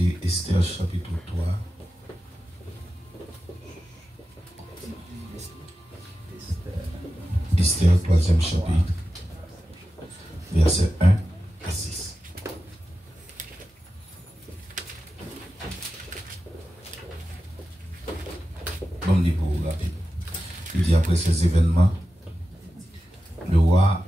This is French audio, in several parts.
Et Esther chapitre 3. Esther 3e chapitre, verset 1 à 6. Bon, les pour rapide. Il dit après ces événements, le roi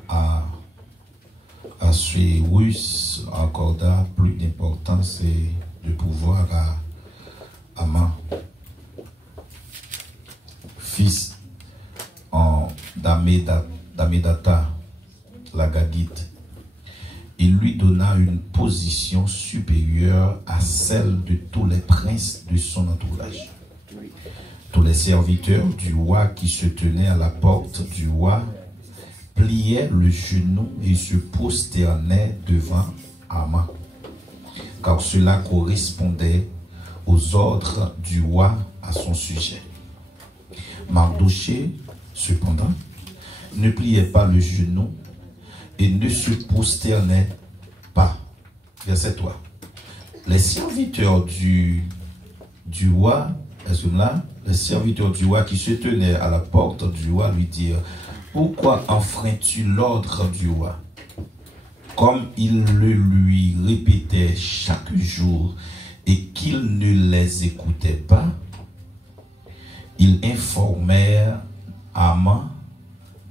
Assuérus accorda plus d'importance et de pouvoir à Haman, fils d'Amedata, la Gagite. Il lui donna une position supérieure à celle de tous les princes de son entourage. Tous les serviteurs du roi qui se tenaient à la porte du roi pliaient le genou et se prosternaient devant Haman, car cela correspondait aux ordres du roi à son sujet. Mardochée, cependant, ne pliait pas le genou et ne se prosternait pas. Verset 3. Les serviteurs du roi, est-ce que là, les serviteurs du roi qui se tenaient à la porte du roi lui dirent: pourquoi enfreins-tu l'ordre du roi? Comme il le lui répétait chaque jour et qu'il ne les écoutait pas, ils informèrent Haman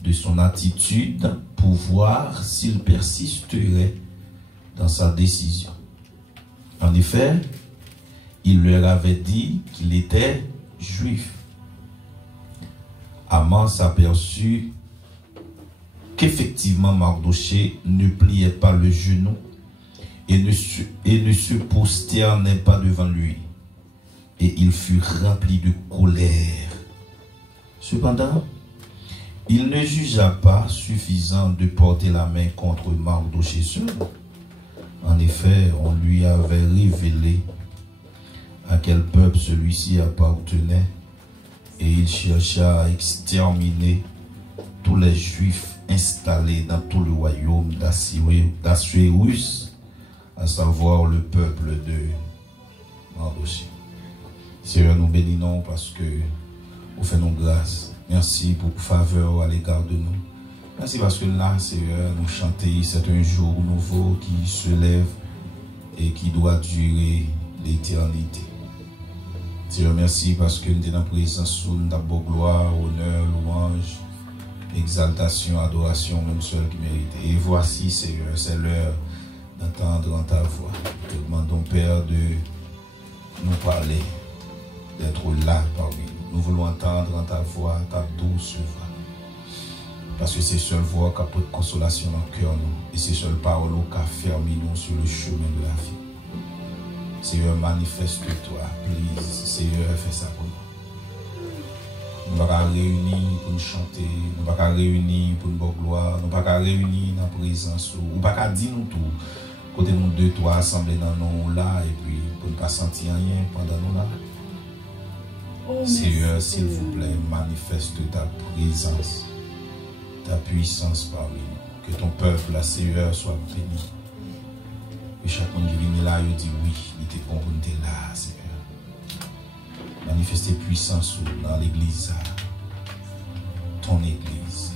de son attitude pour voir s'il persisterait dans sa décision. En effet, il leur avait dit qu'il était juif. Haman s'aperçut qu'effectivement Mardochée ne pliait pas le genou et ne se prosternait pas devant lui. Et il fut rempli de colère. Cependant, il ne jugea pas suffisant de porter la main contre Mardochée seul. En effet, on lui avait révélé à quel peuple celui-ci appartenait et il chercha à exterminer tous les Juifs installés dans tout le royaume d'Assuérus, à savoir le peuple de Mardochée. Seigneur, nous bénissons parce que vous faites nos grâces. Merci pour faveur à l'égard de nous. Merci parce que là, Seigneur, nous chanter, c'est un jour nouveau qui se lève et qui doit durer l'éternité. Seigneur, merci parce que nous sommes dans la présence de ta gloire, honneur, louange, exaltation, adoration, même seul qui mérite. Et voici, Seigneur, c'est l'heure d'entendre ta voix. Te demandons, Père, de nous parler, d'être là parmi nous. Nous voulons entendre ta voix, ta douce voix. Parce que c'est seule voix qui apporte consolation dans le cœur, nous. Et c'est seule parole qui a fermé nous sur le chemin de la vie. Seigneur, manifeste-toi, please. Seigneur, fais ça pour nous. Nous ne pouvons pas réunir pour nous chanter, nous ne pouvons pas réunir pour nous voir gloire, nous ne pouvons pas réunir dans la présence, nous ne pouvons pas dire nous tout. Côté nous deux, toi, assemblés dans nous là, et puis pour ne pas sentir rien pendant nous là. Oh, Seigneur, s'il vous plaît, manifeste ta présence, ta puissance parmi nous. Que ton peuple, la Seigneur, soit béni. Que chaque monde qui vient là, il dit oui, il était bon pour nous là, Seigneur. Manifester puissance dans l'église, ton église.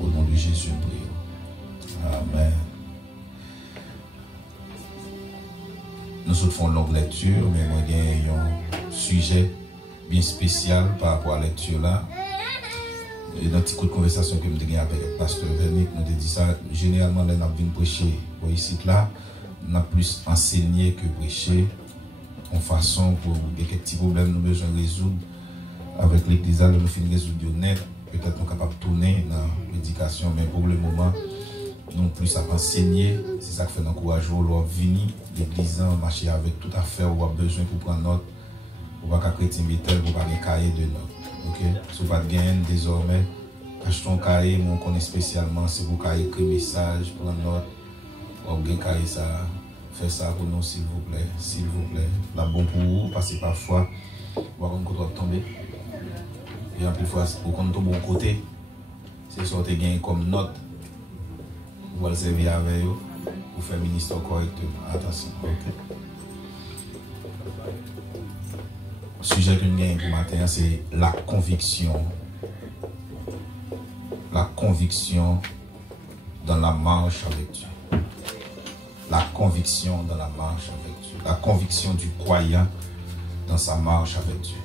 Au nom de Jésus, nous prions. Amen. Nous faisons une longue lecture, mais moi, j'ai un sujet bien spécial par rapport à la lecture là. Et dans un petit coup de conversation que je me avec le pasteur Vernick, nous avons dit ça. Généralement, nous avons venu prêcher pour ici là. Nous avons plus enseigné que prêcher. En façon pour quelques petits problèmes nous besoin de résoudre avec l'église, nous finissons de résoudre net. Peut-être nous sommes capables de tourner dans l'éducation, mais pour le moment, nous plus à enseigner. C'est ça qui fait encourager au venir l'église, marcher avec tout à fait, on a besoin pour prendre note. Pour pas qu'après Timitel, pour pas un cahier de notes. Ok? Si vous n'avez pas de gain désormais, achetez un cahier, moi on connaît spécialement, c'est pour écrire message, prendre note, ou un cahier ça. Faites ça pour nous, s'il vous plaît. S'il vous plaît. La bon pour vous, parce que parfois, vous allez tomber. Et en plus, vous allez tomber bon côté. C'est ça que vous avez comme note. Vous allez servir avec vous. Vous faites ministre correctement. Attention. Okay. sujet que nous gagnons pour matin, c'est la conviction. La conviction dans la marche avec Dieu. La conviction dans la marche avec Dieu. La conviction du croyant dans sa marche avec Dieu.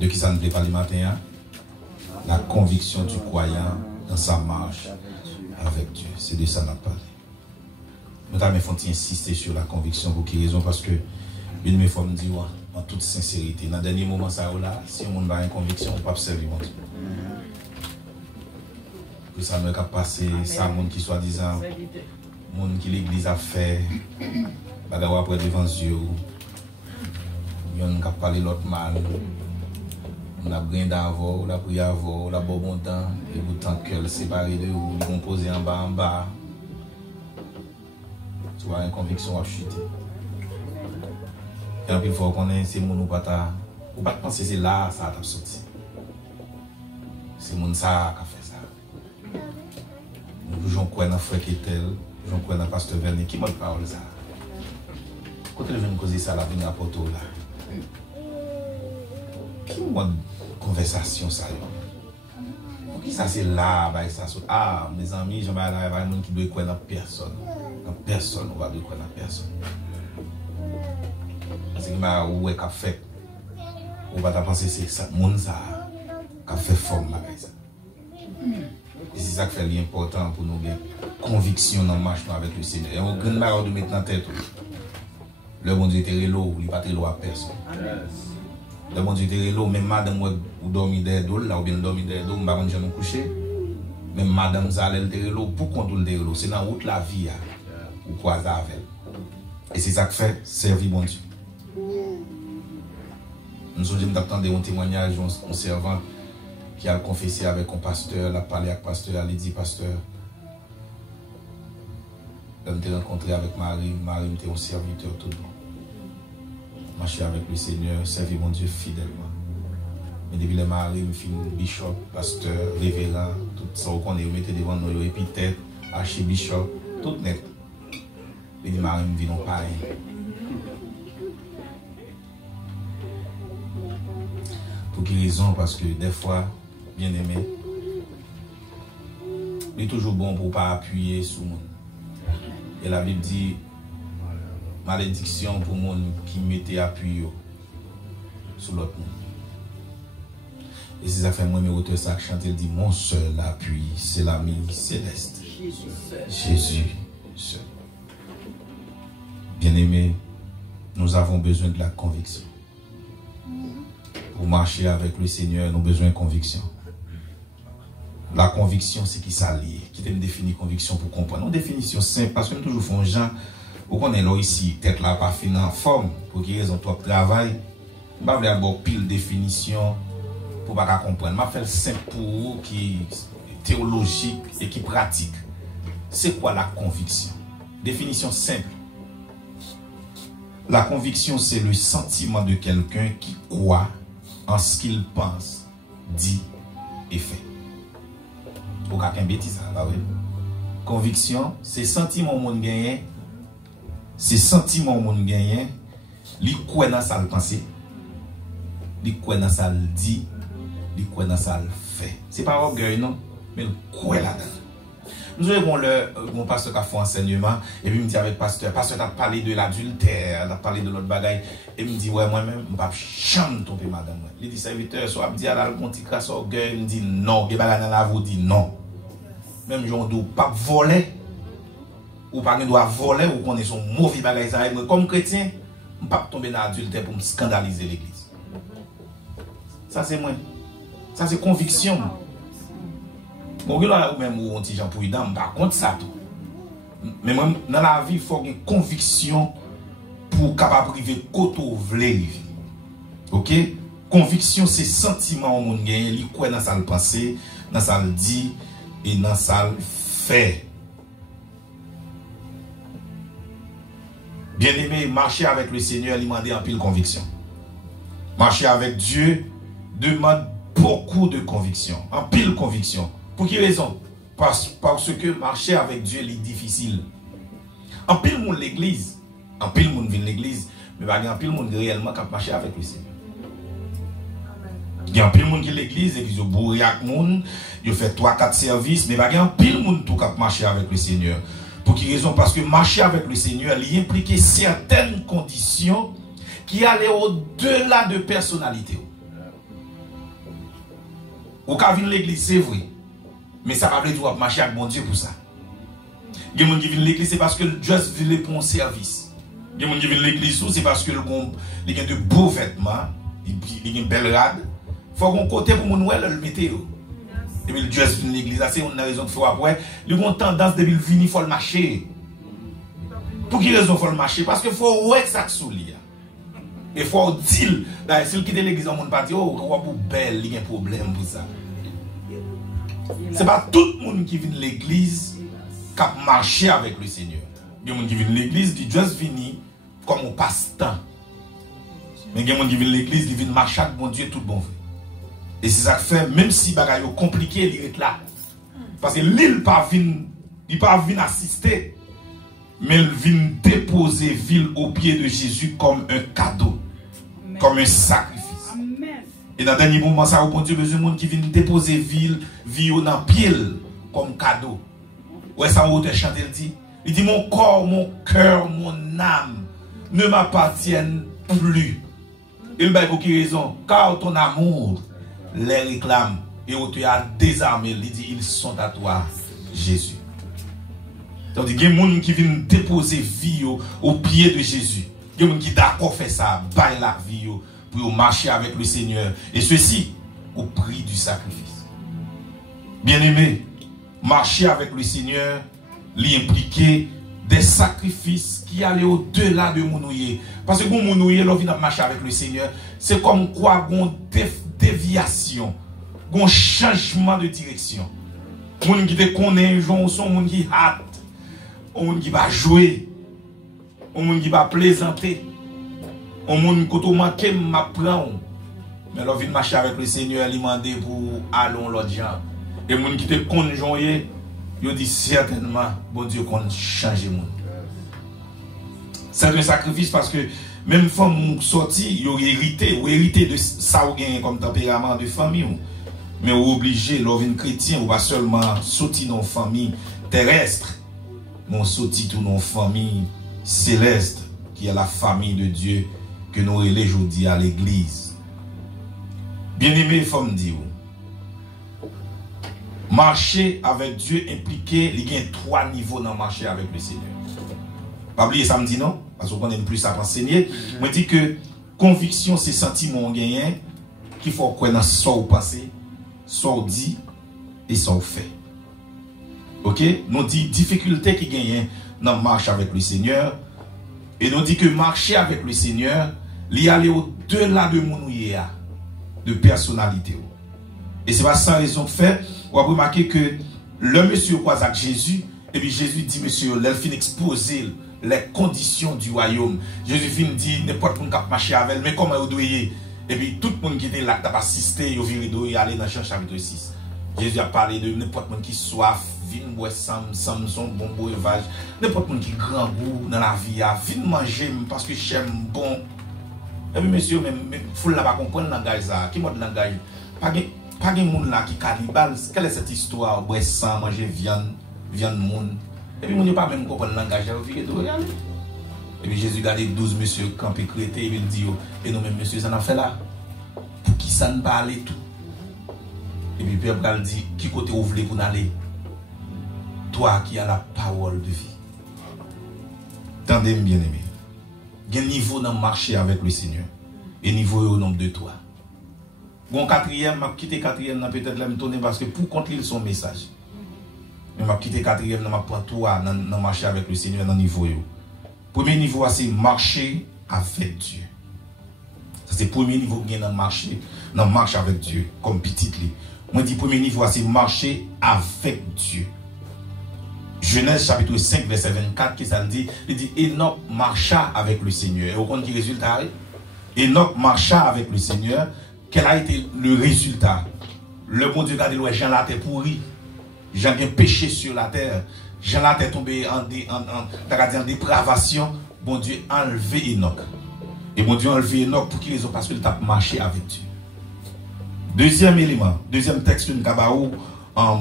De qui ça ne plaît pas le matin? Hein? La conviction du croyant dans sa marche avec Dieu. C'est de ça qu'on a parlé. Nous avons insister sur la conviction pour quelle raison? Parce que une de mes femmes dit en toute sincérité, dans le dernier moment, ça là, si on a une conviction, on ne peut pas servir mon Dieu. Que ça me passe, ça, monde qui soit disant, monde qui l'église a fait, bagarre après devant Dieu, on a parlé l'autre mal, on a brindé avant, on a prié avant, on a beau bon temps, et vous tant que séparé de vous, ils vont poser en bas. Tu vois, une conviction à chuter. Et puis il faut qu'on ait ces mots, ou pas penser c'est là, ça a sorti. C'est mon ça qui a fait ça. J'en crois dans frère qui est tel, j'en crois dans pasteur Vernet, qui m'a parlé ça. Quand elle vient me causer ça, la vie à Porto là. Qui m'a conversation ça? Pour qui ça c'est là, bah ça saute. Ah, mes amis, j'en vais là, il y a un monde qui doit croire dans personne. Dans personne, on va croire dans personne. Parce que ma ouais qu'a fait, on va penser c'est ça monde ça qu'a fait forme ça. Et c'est ça qui fait l'important pour nous bien conviction dans marche avec le Seigneur. Et on grand marre de mettre dans tête. Le bon Dieu était l'eau, il pas l'eau à personne. Le bon Dieu était l'eau, même madame ou dormi derrière d'eau là ou bien dormi derrière d'eau, on va jamais nous coucher. Même madame ça elle était l'eau pour contrôler l'eau, c'est dans route la vie ou croiser avec elle. Et c'est ça qui fait servir bon Dieu. Nous sommes d'attendre un témoignage d'un servant qui a confessé avec un pasteur, l'a parlé avec le pasteur, elle dit pasteur. Elle m'a rencontré avec Marie, Marie était un serviteur tout bon. Marcher avec le Seigneur, servir mon Dieu fidèlement. Mais depuis le Marie, me fin bishop, pasteur, révérend, tout ça qu'on est mettez devant nous, épithète, archibishop, tout net. Et Marie me dit non pareil. Pour quelle raison? Parce que des fois, bien aimé, il est toujours bon pour ne pas appuyer sur le monde. Et la Bible dit, malédiction pour le monde qui mettait appui sur l'autre monde. Et c'est ça que fait moi, mes auteurs, ça chante, il dit, mon seul appui, c'est l'ami céleste. Jésus seul. Bien aimé, nous avons besoin de la conviction. Pour marcher avec le Seigneur, nous avons besoin de conviction. La conviction, c'est qui s'allie. Qui te définit conviction pour comprendre. Une définition simple, parce que nous toujours faisons gens, où on est là ici, tête là, pas fin en forme, pour qu'ils aient un top travail. Je ne vais pas avoir pile définition pour ne pas comprendre. Je vais faire simple pour vous, qui est théologique et qui pratique. C'est quoi la conviction? Définition simple. La conviction, c'est le sentiment de quelqu'un qui croit en ce qu'il pense, dit et fait. Aucun bêtise, là, oui. Conviction, c'est sentiment au monde gagné, c'est sentiment au monde gagné, li croit dans ça le penser, li croit dans ça le dit, li croit dans ça le fait. C'est pas orgueil non, mais le croit là-dedans. Nous avons mon pasteur qui a fait un enseignement, et puis il me dit avec pasteur, pasteur a parlé de l'adultère, il a parlé de l'autre bagaille, et il me dit, ouais, moi-même, je ne vais pas jamais tomber, madame. Il dit, serviteur, soit dit à la petit crasse orgueil, il me dit non, il va dans la vous dit non. Même si on ne doit pas voler, ou pas doit voler, ou qu'on est son mauvais bagaille, comme chrétien, je ne vais pas tomber dans l'adultère pour me scandaliser l'église. Ça, c'est moi. Ça, c'est conviction. Bon, là, même où on dit Jean Pouidam, par contre, ça tout. Mais même dans la vie, il faut une conviction pour capable priver côté où vous voulez. Ok? Conviction, c'est sentiment au monde gagne, il croit dans ça le penser, dans ça le dit et dans ça le fait. Bien aimé, marcher avec le Seigneur, il demande en pile conviction. Marcher avec Dieu demande beaucoup de conviction, en pile conviction. Pour quelle raison? Parce que marcher avec Dieu est difficile. En pile monde l'église, en pile monde vient l'église, Mais il y a un pile monde réellement qui a marché avec le Seigneur. Il y a un pile monde qui est l'église, et puis ils ont bourré avec le monde, ils ont fait 3-4 services, mais il y a un pile monde qui a marché avec le Seigneur. Pour quelle raison? Parce que marcher avec le Seigneur, il impliquait certaines conditions qui allaient au-delà de personnalité. Au cas où l'église, c'est vrai. Mais ça va pas dire marcher avec mon Dieu pour ça. Il y a des gens qui viennent l'église, c'est parce que Dieu veut pour un service. Il y a des gens qui viennent l'église, c'est parce que il y a de beaux vêtements, il y a une belle rade. Il faut qu'on côté pour mon le météo. Et puis Dieu vient l'église, c'est une raison de faire après. Il y a une tendance de venir, il faut le marcher. Pour quelle raison il faut le marcher? Parce qu'il faut ouais ça sous lui. Il faut dire, si il quitte l'église, on ne peut pas dire, oh, vous belle, il y a un problème pour ça. Ce n'est pas tout le monde qui vient de l'église qui a marché avec le Seigneur. Il y a des gens qui viennent de l'église qui juste venir comme un passe-temps. Mais il y a des gens qui viennent de l'église qui viennent marcher avec mon Dieu tout bon. Et c'est ça que fait, même si les choses sont compliquées, il est là. Parce que l'île ne pas venir assister, mais il vient déposer ville au pied de Jésus comme un cadeau, comme un sacrifice. Et dans le dernier moment, ça bon Dieu besoin de monde qui vient déposer vie dans pied comme cadeau. Ouais, ça va te chanter, il dit mon corps, mon cœur, mon âme ne m'appartiennent plus. Il va pour quelle raison? Car ton amour les réclame et on te a désarmé. Il dit ils sont à toi, Jésus. Donc il y a des gens qui viennent déposer vie au pied de Jésus. Il y a des gens qui d'accord faire ça, bailler la vie pour marcher avec le Seigneur. Et ceci au prix du sacrifice. Bien-aimé, marcher avec le Seigneur l'impliquer des sacrifices qui allaient au-delà de mounouiller. Parce que quand mounouiller, l'on vient marcher avec le Seigneur, c'est comme quoi une déviation, un changement de direction. Moun qui te connaît, son moun qui hâte, moun qui va jouer, moun qui va plaisanter, moun qui va manquer m'apprendre. Mais l'on vient marcher avec le Seigneur, il demande pour allons l'autre gens. Et moun qui te conjoint, il dit certainement, bon Dieu, qu'on change le monde. C'est un sacrifice parce que même femme sortie, il a hérité de ça comme tempérament de famille. Mais on est obligé, l'organe chrétien, on va seulement sortir dans une famille terrestre, mais on sortit dans une famille céleste, qui est la famille de Dieu, que nous relais aujourd'hui à l'église. Bien-aimé, femme dit, marcher avec Dieu impliqué, il y a 3 niveaux dans marcher avec le Seigneur. Pas oublier samedi non, parce qu'on aime plus ça pour enseigner. Moi dis que conviction c'est sentiment gagné qu'il faut croire dans ce qu'on pense, ce qu'on dit et ce qu'on fait. OK? Nous dit difficulté qui gagne dans marche avec le Seigneur et nous dit que marcher avec le Seigneur, il y aller au-delà de mon de personnalité. Et c'est pas sans raison de faire. On va remarquer que le monsieur croise avec Jésus, et puis Jésus dit, monsieur, il fin exposer les conditions du royaume. Jésus fin dit, n'importe qui peut marcher avec elle, mais comment il doit y. Et puis tout le monde qui était là, qui a assisté, il doit y aller dans Jean chapitre 6. Jésus a parlé de n'importe qui soif, vin boire son bon breuvage, n'importe qui grand goût dans la vie, vin manger parce que j'aime bon. Et puis monsieur, même faut là pas comprendre le langage ça. Qui mode langage? Pas de monde là qui cannibale. Quelle est cette histoire? Boire sang, manger viande monde. Et puis, on n'est pas même comprendre le langage. Et puis, Jésus a dit 12 monsieur campé crété. Et il dit, et nous-mêmes, monsieur, ça n'a fait là. Pour qui ça ne parle tout? Et puis, Pierre Bral dit, qui côté vous voulez pour aller? Toi qui as la parole de vie. Tendez bien aimé. Il y a un niveau dans le marché avec le Seigneur. Et niveau au nombre de toi. Bon, quatrième, je quitte quatrième, peut-être là me tourner parce que pour contrôler son message. Mais je quitte quatrième, je prends toi dans marcher avec le Seigneur dans le niveau. Premier niveau, c'est marcher avec Dieu. Ça, c'est le premier niveau qui est dans marcher avec Dieu, comme petit. Moi, je dis premier niveau, c'est marcher avec Dieu. Genèse chapitre 5, verset 24, qui ça dit, il dit Enoch marcha avec le Seigneur. Et vous comprenez le résultat? Enoch marcha avec le Seigneur. Quel a été le résultat? Le bon Dieu a dit, Jean la terre pourri. Jean a péché sur la terre. Jean la terre tombé en dépravation. Bon Dieu a enlevé Enoch. Et mon Dieu a enlevé Enoch pour qui raison? Parce qu'il a marché avec Dieu. Deuxième élément, deuxième texte que nous avons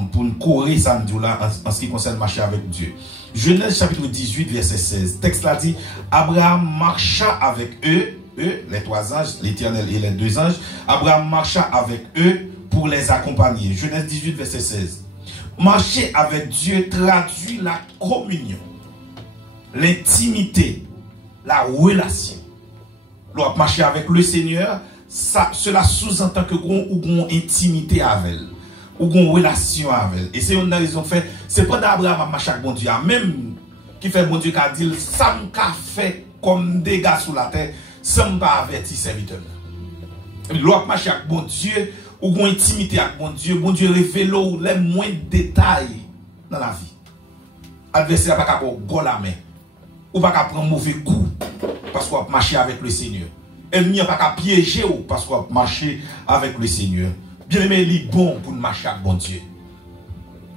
pour nous courir ça là en ce qui concerne marcher avec Dieu. Genèse chapitre 18 verset 16. Texte là dit Abraham marcha avec eux, les trois anges, l'Éternel et les deux anges. Abraham marcha avec eux pour les accompagner. Genèse 18 verset 16. Marcher avec Dieu traduit la communion, l'intimité, la relation. Lorsque marcher avec le Seigneur, cela sous-entend que vous avez une intimité avec elle, ou une relation avec elle. Et c'est une raison fait, c'est pas d'Abraham à marcher avec bon Dieu, même qui fait bon Dieu qui a dit, ça m'a fait comme dégâts sur la terre, ça m'a pas averti serviteur. Lorsque marcher avec bon Dieu, ou une intimité avec bon Dieu révèle les moindres détails dans la vie. Adversaire n'a pas qu'à go la main, ou pas qu'à prendre mauvais coup, parce qu'on marche avec le Seigneur. Elle n'y a pas qu'à piéger parce qu'on marche avec le Seigneur. Bien aimé, il est bon pour marcher avec bon Dieu.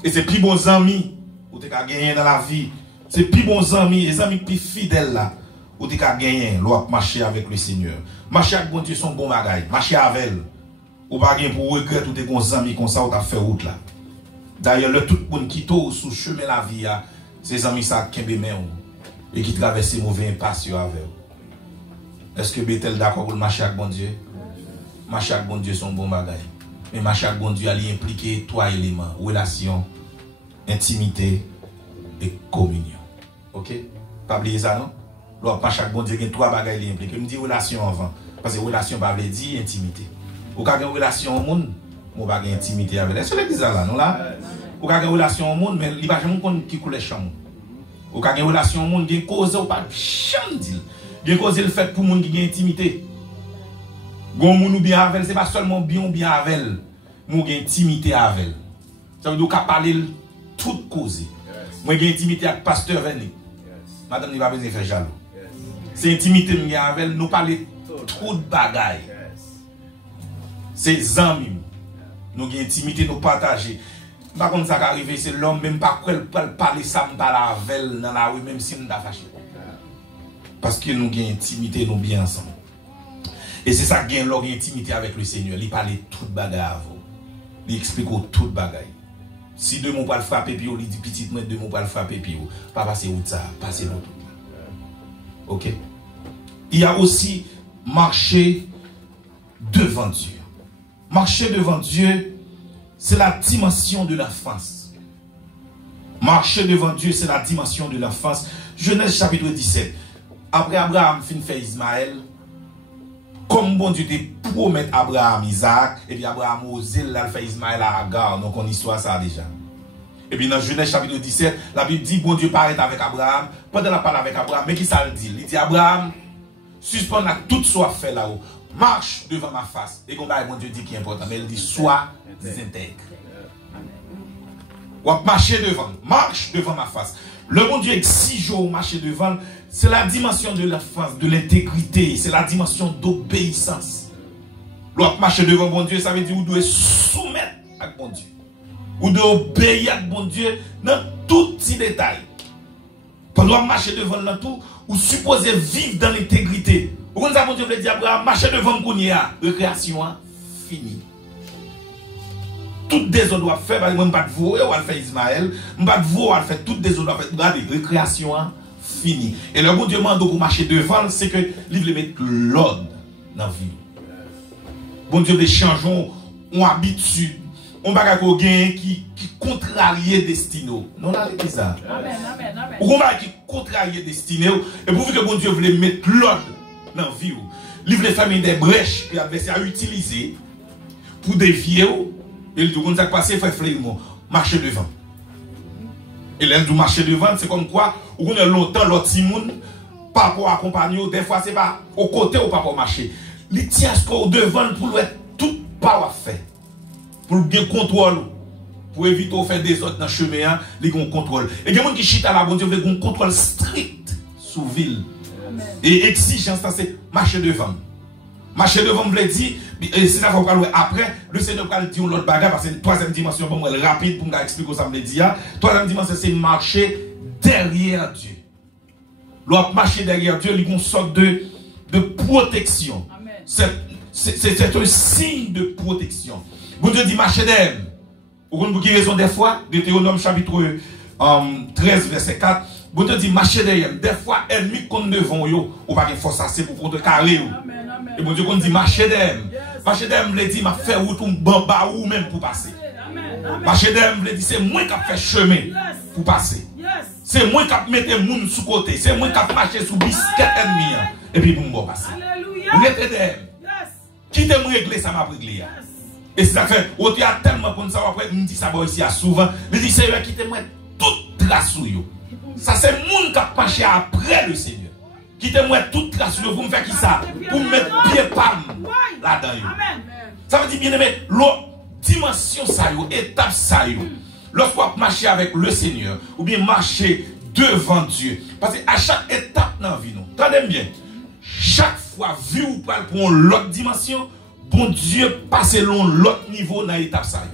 Et c'est plus bons amis où tu as gagné dans la vie. C'est plus bons amis, les amis plus fidèles là, où tu as gagné, l'on marcher avec le Seigneur. Marcher avec bon Dieu, son bon bagage. Marcher avec elle. Ou pas gagner pour regretter tous tes bons amis comme ça, où tu as fait route là. D'ailleurs, le tout le monde qui tourne sous chemin la vie, ces amis ça qui et qui traversent mauvais impasse avec eux. Est-ce que Bethel d'accord pour marcher avec bon Dieu? Marcher avec bon Dieu, c'est un bon bagage. Mais marcher avec bon Dieu, il implique trois éléments: relation, intimité et communion. Ok? Pas oublier ça, non? Alors, marcher avec bon Dieu, il y a trois bagages qui impliquent. Je me dis relation avant. Parce que relation, pas veut dire intimité. Ou quand il y a une relation au monde, on va avoir intimité avec elle. Est-ce que l'église là, non là? Ou quand il y a une relation au monde, mais il n'y a pas de qui coule les chambres. Ou quand il y a une relation au monde, il y a une cause ou pas de chambre. Bien cause le fait pour les gens qui ont intimité. Gon moun ou bien avec elle, c'est pas seulement bien ou bien avec elle. Moun gen intimité avec elle. Ça veut dire qu'on parler toute cause. Moi j'ai intimité avec pasteur Veni. Madame n'y va pas besoin faire jaloux. C'est intimité m'gè avec elle, nous parler trop de bagaille. C'est amis. Nous gen intimité nous partager. Par contre ça qui arrive c'est l'homme même pas qu'elle parler ça me parler avec elle dans la rue même si nous t'a fâché. Parce que nous avons intimité, nous bien ensemble. Et c'est ça qui gagne l'intimité avec le Seigneur. Il parle tout bagaille à vous. Il explique tout bagaille. Si deux mots pour le frapper, puis il dit petit, mais deux mots pour le frapper, puis pas passer où ça, passer l'autre. Ok? Il y a aussi marcher devant Dieu. Marcher devant Dieu, c'est la dimension de la face. Marcher devant Dieu, c'est la dimension de la face. Genèse chapitre 17. Après Abraham fin fait Ismaël, comme bon Dieu te promet Abraham Isaac, et puis Abraham osé là fait Ismaël à Agar, donc on histoire ça déjà. Et puis dans Genèse chapitre 17, la Bible dit bon Dieu paraît avec Abraham, pendant la parole avec Abraham, mais qui ça le dit? Il dit Abraham, suspend à toute soit fait là-haut, marche devant ma face. Et comme bon Dieu dit qui est important, mais il dit sois intègre. Ou marcher devant, marche devant ma face. Le bon Dieu exige au marcher devant, c'est la dimension de la face, de l'intégrité, c'est la dimension d'obéissance. Lorsque marcher devant bon Dieu, ça veut dire que vous devez soumettre à bon Dieu. Vous devez obéir à bon Dieu dans tout petit détail. Pendant marcher devant le tout, vous supposez vivre dans l'intégrité. Vous comprenez ça, bon Dieu veut dire Abraham, marcher devant le Kounia, récréation finie. Toutes des autres doivent faire, parce que je ne vais pas de vous, on va faire Ismaël, je ne vais pas de vous, on va faire toutes des autres doivent faire. Regardez, récréation finie. Et le bon Dieu demande pour marcher devant, c'est que livre mettre l'ordre dans la vie. Bon Dieu, les changeons, on habitude, on va gagner qui contrarie destinée. Non, là, c'est ça. Amen, amen, amen. On va qui contrarie destinée. Et pour que bon Dieu voulait mettre l'ordre dans la vie, livre les familles des brèches que l'adversaire a utilisées pour dévier. Et le tout ça passé fait fléau, marcher devant. Et l'aide du marcher devant, c'est comme quoi, on a longtemps l'autre Simon, pas pour accompagner, des fois c'est pas au côté ou pas pour marcher. Il tient ce qu'on devant pour être tout pas fait. Pour bien contrôle. Pour éviter de faire des autres dans le chemin, il y a un contrôle. Et il y a des gens qui chitent à la bonne Dieu, il y a un contrôle strict sous ville. Et exigence, c'est marcher devant. Marcher devant me dit, c'est ça qu'on va après, le Seigneur va dire l'autre bagarre, parce que c'est la troisième dimension, pour moi, rapide, pour m'expliquer ça me dit. Troisième dimension, c'est marcher derrière Dieu. L'autre marcher derrière Dieu, il y a une sorte de de protection. C'est un signe de protection. Bon Dieu dit marchez d'elle. Vous comprenez pour quelle raison des fois, Deutéronome chapitre 13, verset 4, bon Dieu dit marchez d'elle. Des fois, ennemi qu'on devant yo, ou pas de force assez pour contrecarrer. Et bon Dieu qu'on dit marchez d'elle. Marchez d'elle, me dit m'a fait route ou bamba ou même pour passer. Marchez d'elle, me dit c'est moi qui a fait chemin pour passer. C'est moi qui a mis les gens sous côté. C'est moi qui a marché sous biscuit ennemi. Et puis pour me passer. Vous êtes d'elle. Qui t'aime régler ça m'a réglé. Et c'est ça fait, il y a tellement pour nous savoir après, nous dit ça ici souvent. Il dit Seigneur qui t'aime toute trace sur vous. Ça c'est le monde qui a marché après le Seigneur. Qui t'aime toute trace sur vous. Pour me faire qui ça? Pour me mettre pied palme là-dedans. Ça veut dire bien aimé, l'autre dimension ça yo, étape ça yo. Lorsqu'on marche avec le Seigneur, ou bien marcher devant Dieu. Parce qu'à chaque étape dans la vie, nous, attendez bien, chaque fois, vu ou pas pour l'autre dimension, bon Dieu passe selon l'autre niveau dans l'étape ça.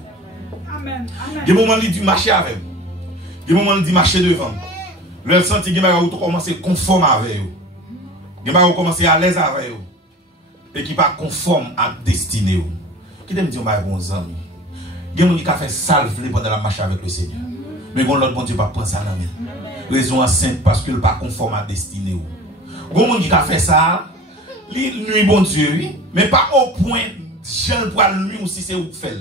Amen. Des moments où il dit marcher avec vous. Des moments où il dit marcher devant vous. Le senti que vous commencez conforme avec vous. Vous commencez à l'aise avec vous. Et qui pas conforme à destinée vous. Qui t'aime dire bah bon amis. Il y a des gens qui ont fait salve pendant la marche avec le Seigneur. Mais l'autre bon Dieu pas prendre ça dans la main. Raison simple parce qu'il n'est pas conforme à destinée vous. Il y a des gens qui ont fait ça. Il nuit bon Dieu, oui, mais pas au point Jean pour nuit ou si c'est où fait.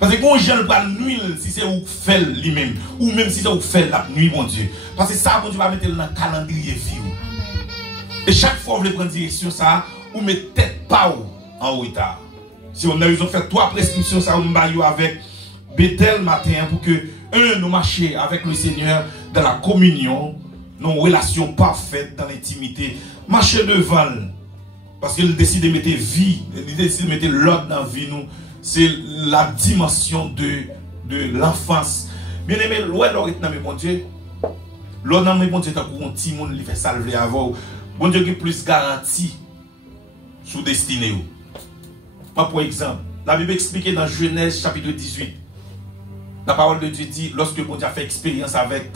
Parce que quand Jean pour nuit si c'est où fait lui-même, ou même si c'est où fait la nuit bon Dieu. Parce que ça, bon Dieu va mettre dans le calendrier vie. Et chaque fois que vous voulez prendre direction, ça, vous mettez tête pas en retard. Si on a besoin de faire 3 prescriptions, ça, on va avec Bethel matin pour que, nous marchions avec le Seigneur dans la communion, nos relations parfaites dans l'intimité, marcher devant. Parce qu'il décide de mettre vie, il décide de mettre l'ordre dans la vie, nous. C'est la dimension de l'enfance. Bien aimé, l'ouest dans mes bon Dieu. L'ordre dans mes bon Dieu, t'as pour un petit monde, il fait salver avant. Bon Dieu qui est plus garanti sous destinée. Pour exemple, la Bible explique dans Genèse chapitre 18. La parole de Dieu dit, lorsque bon Dieu a fait expérience avec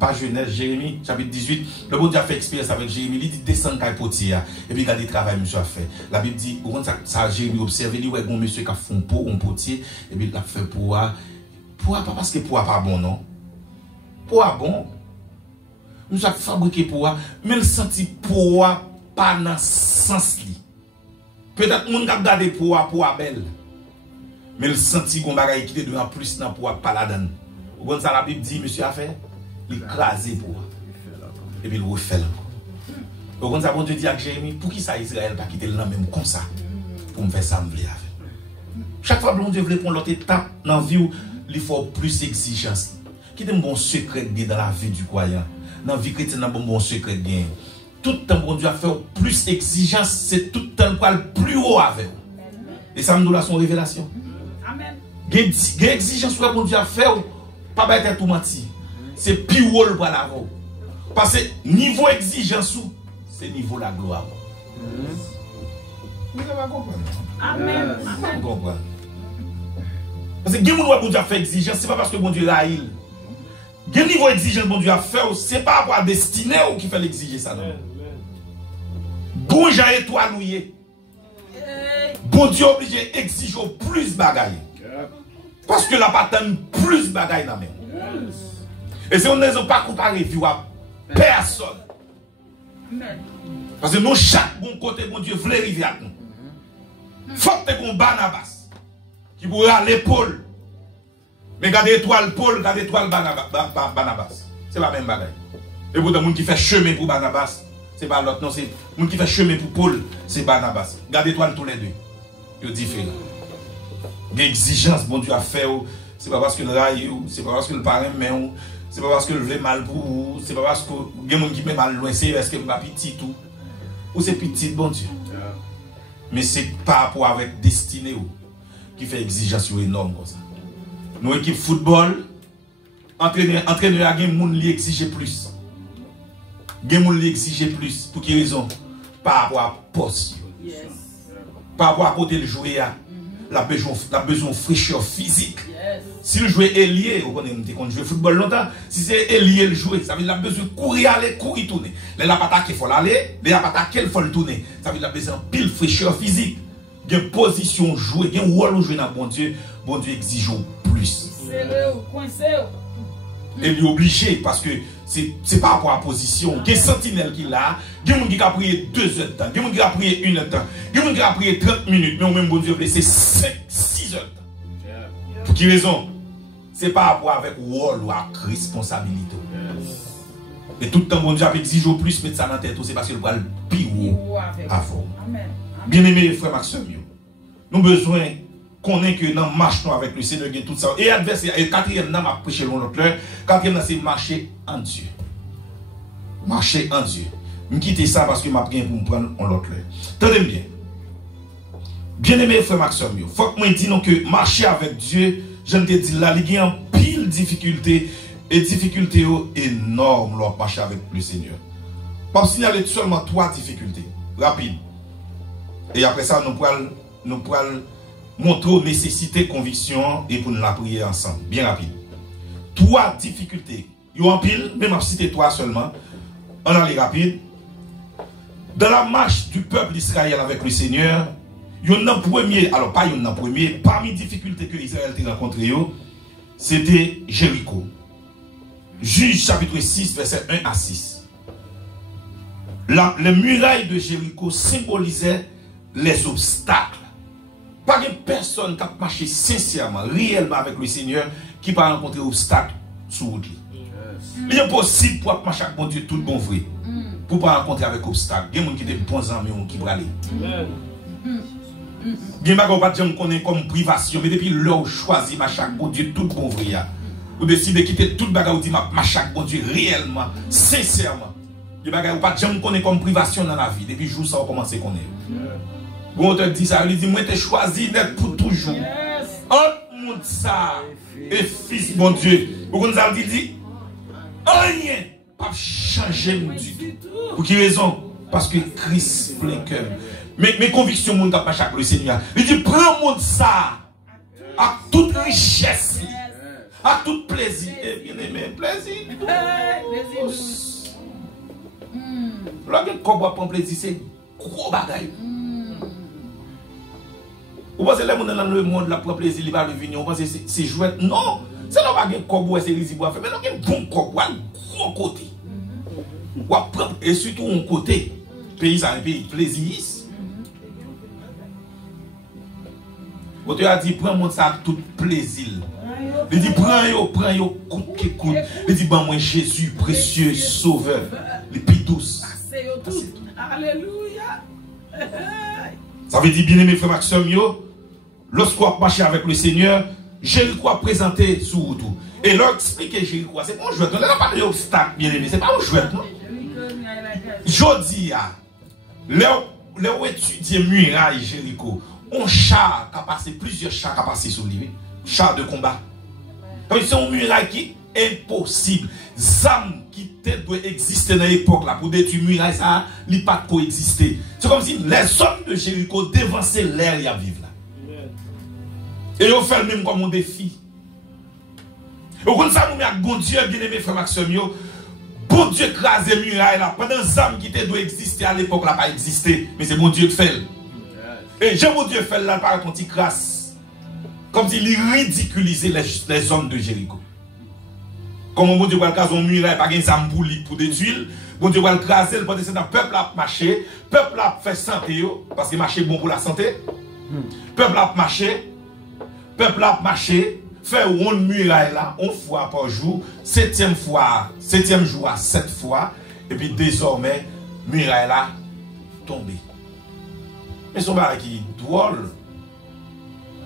pas Genèse, Jérémie, chapitre 18, le bon Dieu a fait expérience avec Jérémie, il dit descend à Potier, et puis regardez le travail monsieur a fait. La Bible dit, ça Jérémie observe, il dit, ouais, bon monsieur qui a fait un pot, un potier, et puis il a fait pour pas parce que pour pas bon, non. Pour bon. Nous avons fabriqué pour mais le senti pour pas dans le sens li. Peut-être que nous avons gardé pour belle. Mais le senti qu'on va qui est en plus dans pour pas la donne. Vous ça la Bible dit monsieur a fait, il crasé pour et puis il refait là. Vous ça bon Dieu dit à Jérémie pour qui ça Israël pas quitter le même comme ça pour me faire sembler avec. Chaque fois que bon Dieu veut prendre l'autre étape dans la vie où il faut plus exigence. Qui est un bon secret dans la vie du croyant. Dans la vie chrétienne, un bon secret gain. Tout le temps, bon Dieu a fait plus exigence, c'est tout le temps le plus haut avec vous. Et ça nous donne son révélation. Amen. Il y a exigence que bon Dieu a fait, pas être tout menti. C'est plus haut pour l'avant. Parce que niveau exigence, c'est niveau la gloire. Vous allez comprendre. Amen. Amen. Parce que bon Dieu a fait exigence, ce n'est pas parce que bon Dieu a il. Quel niveau exigence bon Dieu a fait, ce n'est pas pour la destinée qui fait l'exiger ça. Bon Jean étoile nouillé. Bon Dieu obligé d'exiger plus de bagaille. Parce que la patente plus de bagaille dans la main. Et si on ne pas comparé vie à personne. Parce que nous, chaque bon côté, bon Dieu voulait arriver à nous. Il faut que tu aies un Barnabas qui pourrait à l'épaule. Mais regardez l'étoile Paul, regardez l'étoile Barnabas. C'est la même bagaille. Et pour les gens qui fait chemin pour Barnabas, c'est pas l'autre, non, c'est les gens qui fait chemin pour Paul, c'est Barnabas. Regardez l'étoile tous les deux. Ils sont différents. L'exigence, bon Dieu a fait, c'est pas parce que le raille, c'est pas parce que le parrain met, c'est pas parce que le veut mal pour vous, c'est pas parce que les gens qui met mal loin, c'est parce que vous pas petit tout. Ou c'est petit, bon Dieu. Mais c'est par rapport avec destinée qui fait exigence énorme comme ça. Nos équipes football, entraîneur à gen moun li exige plus. Gen moun li exige plus. Pour quelle raison? Par rapport à poste. Par rapport à côté le jouer. la besoin de fraîcheur physique. Si le joueur est lié, on joue football longtemps, si c'est lié le jouer, ça veut dire qu'il a besoin de courir, aller, courir, tourner. Les la patate il faut aller, les la patate il faut le tourner. Ça veut dire qu'il a besoin de pile fraîcheur physique. Il y a une position jouée, il y a un rôle joué dans bon Dieu exige plus. Et il est obligé parce que c'est par rapport à la position. Il y a une sentinelle qui est là, il y a des gens qui ont prié 2 heures de temps, il y a des gens qui ont prié 1 heure de temps, il y a des gens qui ont prié 30 minutes, mais au même bon Dieu, c'est 5-6 heures de temps. Pour qui raison? C'est par rapport avec rôle ou avec responsabilité. Et tout le temps, bon Dieu a exigé au plus, mettre ça dans la tête, c'est parce que le bras le pire avant. Bien aimé, frère Maxime, nous avons besoin qu'on ait que dans marche avec le Seigneur, tout ça. Et adversaire, et quatrième, n'a pas prêché l'autre cœur. Quatrième, c'est marcher en Dieu. Marcher en Dieu. Je quitte ça parce que je vais pour me prendre en l'autre cœur. Tenez bien. Bien aimé, frère Maxime, il faut que je dise que marcher avec Dieu, je te dis là, il y a une pile de difficultés. Et difficultés énormes lors de marcher avec le Seigneur. Je vais signaler seulement 3 difficultés. Rapide. Et après ça, nous pourrons montrer nécessité, conviction et pour nous la prier ensemble. Bien rapide. 3 difficultés. Il y a un pile, même si citer 3 seulement. On allait rapide. Dans la marche du peuple d'Israël avec le Seigneur, il y a un premier, alors pas il y a un premier, parmi les difficultés que Israël a rencontrées, c'était Jéricho. Juge chapitre 6, verset 1 à 6. Les murailles de Jéricho symbolisaient les obstacles. Pas de personne qui a marché sincèrement, réellement avec le Seigneur, qui va rencontrer obstacles sur route. Il est impossible pour marcher avec mon Dieu tout bon vrai. Pour ne pas rencontrer avec obstacles. Il y a des gens qui ont des bons amis qui vont aller. Il y a des gens qui connaissent comme privation, mais depuis l'heure où choisi marcher avec mon Dieu tout bon vrai. Vous décidez de quitter tout le bagage où dit marcher avec mon Dieu réellement, sincèrement. Il y a des gens qui connaissent comme privation dans la vie. Depuis le jour où ça a commencé à connaître. Bon, on te dit ça, il dit, moi, tu choisi d'être pour toujours. Entre monde ça et fils, mon Dieu. Vous nous avez dit, rien pas changer du tout. Pour quelle raison? Parce que Christ plein cœur. Mes convictions, mon pas chaque le Seigneur. Il dit, prends mon ça à toute richesse, à tout plaisir. Et bien aimé, plaisir. Lorsque qu'on prend plaisir, c'est gros bagaille. Vous pensez que les gens dans le monde, la propre plaisir, il va revenir, vous pensez que c'est jouet? Non! C'est là où il y a un corbeau et c'est risible à faire. Mais il y a un bon corbeau, un gros côté. Et surtout un côté, pays, c'est un pays plaisiriste. Vous a dit, prends-moi ça avec tout plaisir. Il dit, prends-yo, coûte que coûte. Il dit, ben moi, Jésus, précieux sauveur, les plus douces. Alléluia! Ça veut dire, bien aimé frère Maxime, lorsqu'on marche avec le Seigneur, Jéricho a présenté sur tout. Et leur expliquer Jéricho, c'est pas un jouet. On n'a pas d'obstacle, bien aimé, c'est pas un jouet, non? Jodi, là où étudier muraille Jéricho, un char qui a passé, plusieurs chars qui a passé sur lui, char de combat. C'est un muraille qui est impossible. Zam qui doit exister dans l'époque là pour détruire muraille, ça n'a pas coexister. C'est comme si les hommes de Jéricho dévançaient l'air et à vivre là. Et ils fait le même comme un défi. Et comme ça, nous avons bon Dieu, bien aimé frère Maxime, bon Dieu crasé muraille là. Pendant Zam qui doit exister à l'époque là, pas existé. Mais c'est bon Dieu qui fait. Et j'ai mon Dieu fait là par contre, il crasse. Comme s'il ridiculisait les hommes de Jéricho. Comme bon Dieu va le craser un muraille, pas de zambouli pour détruire. Bon Dieu va le craser, le peuple a marché. Peuple a fait santé, parce que marcher bon pour la santé. Peuple a marché. Peuple a marché. Fait une muraille là, 1 fois par jour. 7e jour à 7 fois. Et puis désormais, muraille là, tombée. Mais son bagage qui est drôle.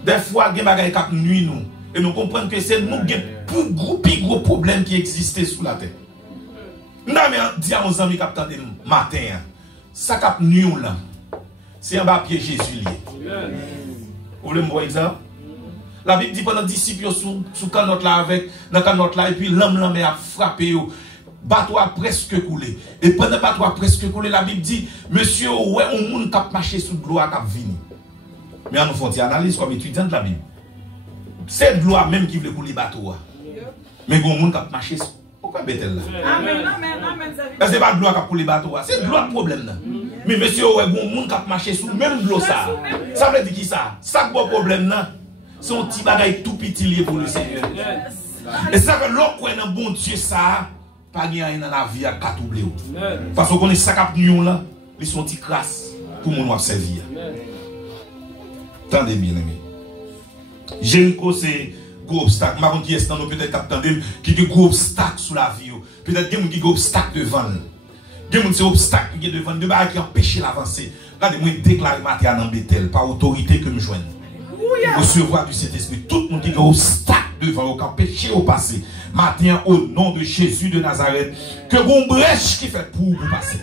Des fois, il y a des bagages qui nuit nous. Et nous comprenons que c'est nous qui avons le plus gros problème qui existait sous la terre. Nous avons dit à nos amis qui attendent le matin, ça qui nuit là, c'est un bas pied Jésus lié. Vous voulez me voir exemple? La Bible dit pendant les disciples sous canotte là avec, dans canotte là, et puis l'homme a frappé. Bateau a presque coulé. Et pendant le bateau a presque coulé, la Bible dit, monsieur, ouais, on monde qui a marché sous l'eau a vini. Mais on fait une analyse comme étudiant de la Bible. C'est de loi même qui veut couler bateau. Mais il y a des gens qui marchent. Pourquoi bêtel là? Amen, amen, amen. C'est pas de loi qui coule bateau. C'est de loi de problème là. Mais monsieur, il y a des gens qui marchent sous même de l'eau ça. Ça veut dire qui ça? Ça le problème là. C'est un petit bagage tout petit lié pour le Seigneur. Et ça que l'autre qui est un bon Dieu ça, pas rien dans la vie à catoubler. Parce qu'on connaît ça qui est là, ils sont petits crasses pour mon observer. Tendez bien aimé. Jéricho c'est gros obstacle. Marron qui est dans nous peut-être attendez qui est gros obstacle sur la vie. Peut-être qu'il y a des gros obstacle devant. Il y a des obstacles qui sont devant, de bagages qui empêchent l'avancer. Regardez-moi déclarer matin dans Bethel par autorité que me joigne. Recevoir du Saint-Esprit. Tout le monde qui a des obstacles devant, qui empêchent au passé. Matin au nom de Jésus de Nazareth, que vous brèche qui fait pour vous passer.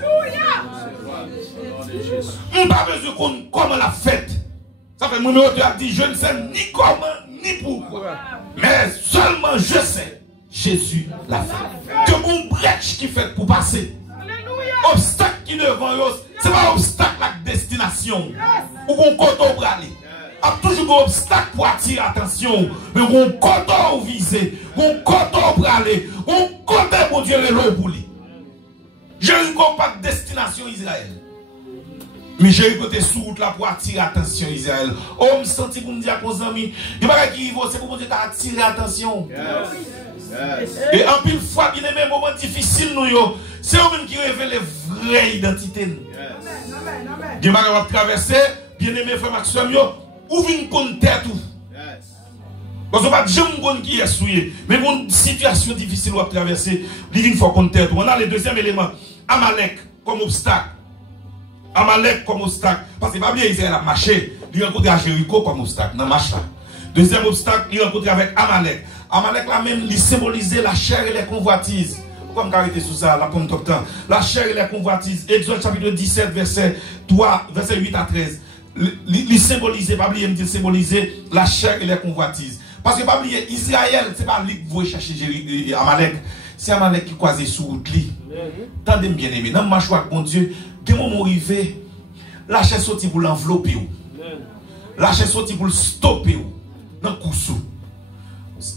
On n'a pas besoin qu'on comment la fête. Ça fait mon numéro a dit je ne sais ni comment ni pourquoi. Mais seulement je sais. Jésus l'a fait. Que mon brèche qui fait pour passer. Obstacle qui devant eux, ce n'est pas obstacle à destination. Ou qu'on compte au bras. Il y a toujours un obstacle pour attirer l'attention. Mais on compte au visé. On compte au bras. On compte pour Dieu le lot pour lui. Jéricho pas de destination Israël. Mais Jéricho était sous route là pour attirer l'attention Israël. Oh, je me sens pour me dire à mes amis, il n'y a pas qui vont, c'est pour Dieu attirer l'attention. Et en plus fois, bien aimé, moment difficile, c'est eux-mêmes qui révèlent la vraie identité. Il y a pas traverser, bien aimé, frère Maxime, ou vient compter tout. Parce que pas de gens qui est souillé, mais une situation difficile à traverser, il vient faut compter tout. On a le deuxième élément, Amalek comme obstacle. Amalek comme obstacle. Parce que pas bien Israël a marché, il rencontre à Jéricho comme obstacle dans marche là. Deuxième obstacle, il rencontre avec Amalek. Amalek là même, il symbolisait la chair et les convoitises. Pourquoi me arrêter sur ça, la pomme top temps? La chair et les convoitises. Exode chapitre 17, verset 3, verset 8 à 13. Il symbolisait, pas oublier, il symbolisait la chair et les convoitises. Parce que pas oublier, Israël, c'est pas lui qui veut chercher Amalek. C'est Amalek qui croise sous route. Tendez bien aimé. Dans ma choix, bon Dieu, dès moment arrivé, la chair sorti pour l'envelopper. La chair sorti pour le stopper. Dans le coussou.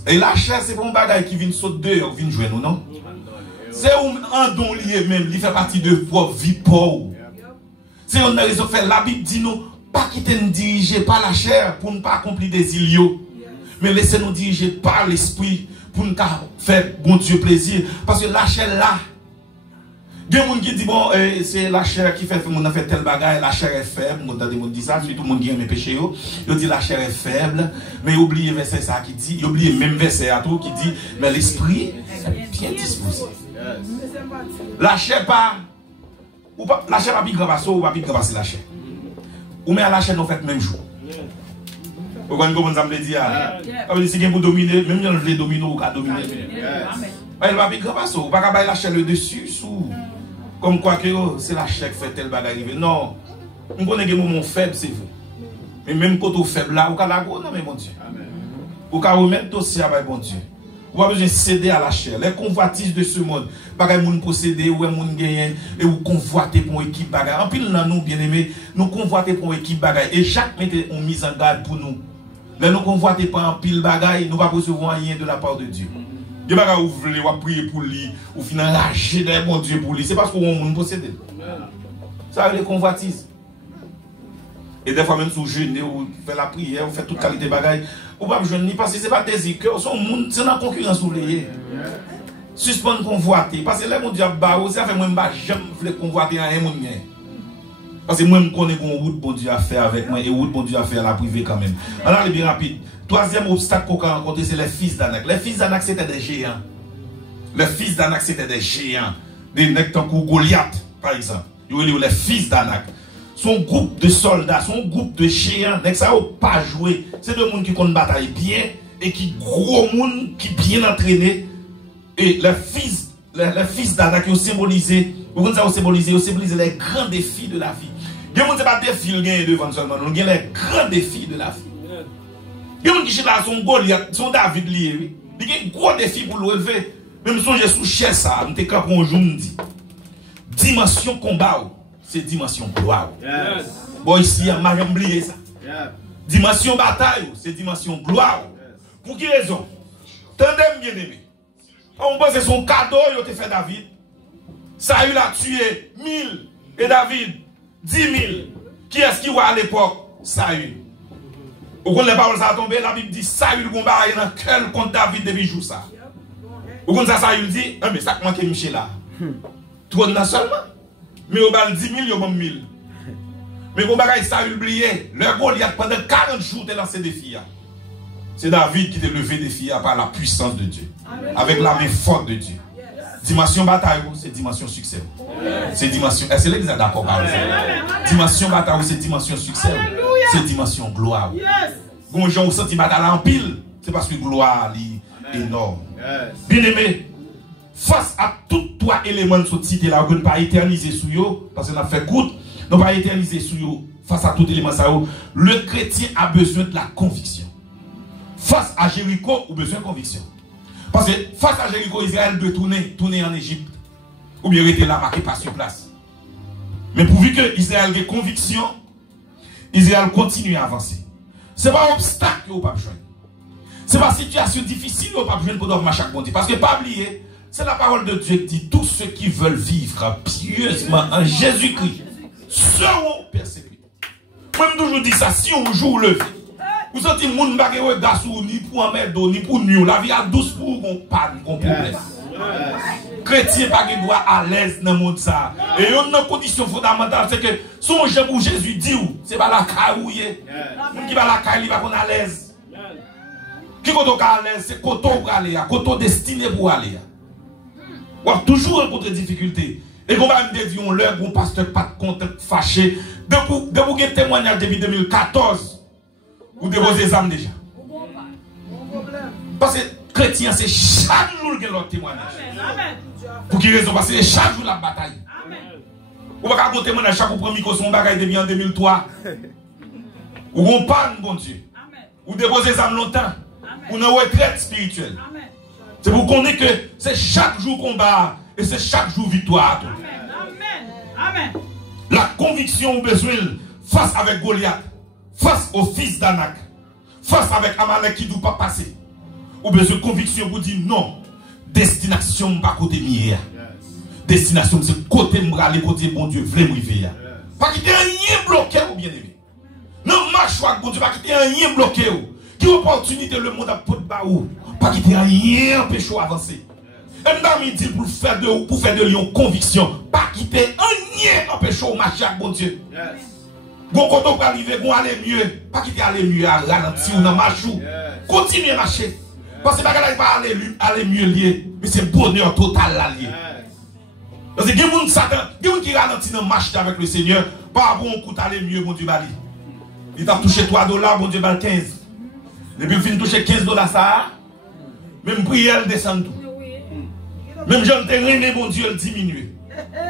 Et la chair, c'est pour un bagage qui vient sauter dehors, qui vient jouer nous, non? C'est un don lié même, il fait partie de votre vie pauvre. C'est une raison fait. La Bible dit nous, pas quitter nous diriger par la chair pour ne pas accomplir des îlots. Mais laissez nous diriger par l'esprit pour nous faire bon Dieu plaisir. Parce que la chair là, il y a des gens qui disent bon, c'est la chair qui fait tel bagage, la chair est faible. Tout le monde dit ça, tout le monde qui aime mes péchés. Il dit la chair est faible, mais oubliez verset ça qui dit, oubliez même verset à tout qui dit, mais l'esprit est bien disposé. La chair pas, ou pas, la chair pas plus grave ou pas plus grave la chair. Ou mais à la chair nous fait même jour. Vous comprenez comment ça me dit? Si vous dominer, même si vous voulez dominer, vous pouvez dominer. Elle va plus grave ou pas la chair le dessus sous. Comme quoi que c'est la chair qui fait tel bagage. Non, on connaît des moments faibles, c'est vous. Mais même quand vous êtes faible là, vous pouvez la go, non mais mon Dieu. Vous pouvez remettre aussi à mon Dieu. Vous avez besoin de céder à la chair. Les convoitises de ce monde, bagay moun posséder, ou moun gagner, et vous convoitez pour une équipe bagay. En pile, nous, bien aimés, nous convoitez pour une équipe bagay. Et chaque mette on mise en garde pour nous. Mais nous convoitez pas en pile bagay, nous ne pas recevoir rien de la part de Dieu. Il y a des gens qui veulent prier pour lui, ou finalement lâcher des bon Dieu pour lui. C'est parce qu'on moun posséder. Ça, les convoitises. Et des fois, même si vous jeûnez, vous faites la prière, vous faites toute qualité de bagaille, vous ne pouvez pas jeûner parce que ce n'est pas désir. C'est dans la concurrence ouvrière. Suspendre convoiter. Parce que là, mon Dieu, ça fait moi, je ne veux pas convoiter à un monde. Parce que moi, je connais qu'on route bon Dieu à faire avec moi et route bon Dieu à faire à la privée quand même. Alors, c'est bien rapide. Troisième obstacle qu'on a rencontré, c'est les fils d'Anak. Les fils d'Anak, c'était des géants. Les fils d'Anak, c'était des géants. Des mecs comme Goliath, par exemple. Les fils d'Anak. Son groupe de soldats, son groupe de géants, ça n'a pas joué. C'est des gens qui connaissent bataille bien et qui gros monde qui bien entraîné. Et les fils d'Anak qui ont symbolisé, vous savez, ont symbolisé les grands défis de la vie. Il y a des gens qui pas des défis devant seulement, il y a les grands défis de la vie. Il y a des gens qui sont là, son Goliath, son David lié. Il y a des gros défis pour le relever. Même si je suis sous ça, je suis un jour, me dit. Dimension combat. C'est dimension gloire. Bon, ici, il y a oublié ça. Dimension bataille, c'est dimension gloire. Pour quelle raison? Tendez bien aimé. On pense que son cadeau, il a fait David. Saül a tué 1000 et David 10 000. Qui est-ce qui va à l'époque? Saül. Vous connaissez les paroles, ça a tombé. La Bible dit Saül combat dans le cœur contre David depuis jour ça. Vous connaissez ça, Saül dit, mais ça manque Michel là. Trône là seulement. Mais au bal 10 000, il y a 1000. Mais vous avez Saül oublié. Le Goliath pendant 40 jours de lancé des filles. C'est David qui t'a levé des filles par la puissance de Dieu. Avec la main forte de Dieu. Dimension bataille, c'est dimension succès. C'est dimension. C'est l'église d'accord par ça. Dimension bataille, c'est dimension succès. C'est dimension gloire. Bon, gens ont senti bataille en pile. C'est parce que gloire est énorme. Bien aimé, face à tous trois éléments de cette cité là, on ne peut pas éterniser sur eux, parce qu'on a fait coûte, on ne peut pas éterniser sur eux. Face à tout élément ça, le chrétien a besoin de la conviction. Face à Jéricho, on a besoin de conviction. Parce que face à Jéricho, Israël doit tourner en Égypte. Ou bien rester là, marqué pas sur place. Mais pourvu que Israël ait conviction, Israël continue à avancer. Ce n'est pas un obstacle qu'il n'y a pas besoin. Ce n'est pas une situation difficile qu'il n'y a pas besoin pour marcher avec bon Dieu. Parce que pas oublier, c'est la parole de Dieu qui dit tous ceux qui veulent vivre pieusement en Jésus-Christ seront persécutés. Moi, je toujours dis ça, si on joue le vie. Vous sentez que moun bagay regard sur ni pour en mettre ni pour nous. La vie a douce pour qu'on panne, qu'on problème. Chrétien pas doit à l'aise dans le monde ça. Et une condition fondamentale c'est que son Jésus pour Jésus dit c'est pas la caouille. Qui va la caille, il va qu'on à l'aise. Qui qu'on à l'aise, c'est koto pour aller, koto destiné pour aller. On a toujours rencontré des difficultés. Et qu'on va me dire on leur bon pasteur pas de contact fâché. De vous avez témoignage depuis 2014. Vous déposez les âmes déjà. Parce que chrétien, c'est chaque jour que leur témoignage. Pour qui raison? Parce que c'est chaque jour la bataille. Vous ne pouvez pas raconter témoignage chaque fois que son bagaille depuis en 2003. Ou on parle, bon Dieu. Vous déposez les âmes longtemps. Ou une retraite spirituelle. C'est pour qu'on ait que c'est chaque jour combat et c'est chaque jour victoire. Amen. La conviction ou besoin face avec Goliath. Face au fils d'Anak, face avec Amalek qui ne doit pas passer, ou besoin de conviction pour dire non, destination pas côté mieux. Destination c'est côté m'rale côté bon Dieu, vrai m'river. Pas quitter rien bloqué ou bien aimé. Non, marche avec bon Dieu, pas quitter rien bloqué ou. Qui opportunité le monde a pour ba ou. Pas quitter rien empêcher avancer. Un ami dit pour faire de lui conviction, pas quitter rien empêcher ou marcher avec bon Dieu. Bon, quand on va arriver, on va aller mieux. Pas quitter aller mieux à ralentir ou dans marcher. Continuez à marcher. Parce que pas aller mieux lié, mais c'est bonheur total là lié. Parce que il y a des gens qui ralentissent dans marche avec le Seigneur, pas bon coup aller mieux, bon Dieu bali. Il t'a touché $3, bon Dieu bali 15. Depuis qu'il finit toucher $15 ça, même prière descend tout. Même gens t'ai remis, bon Dieu, le diminue.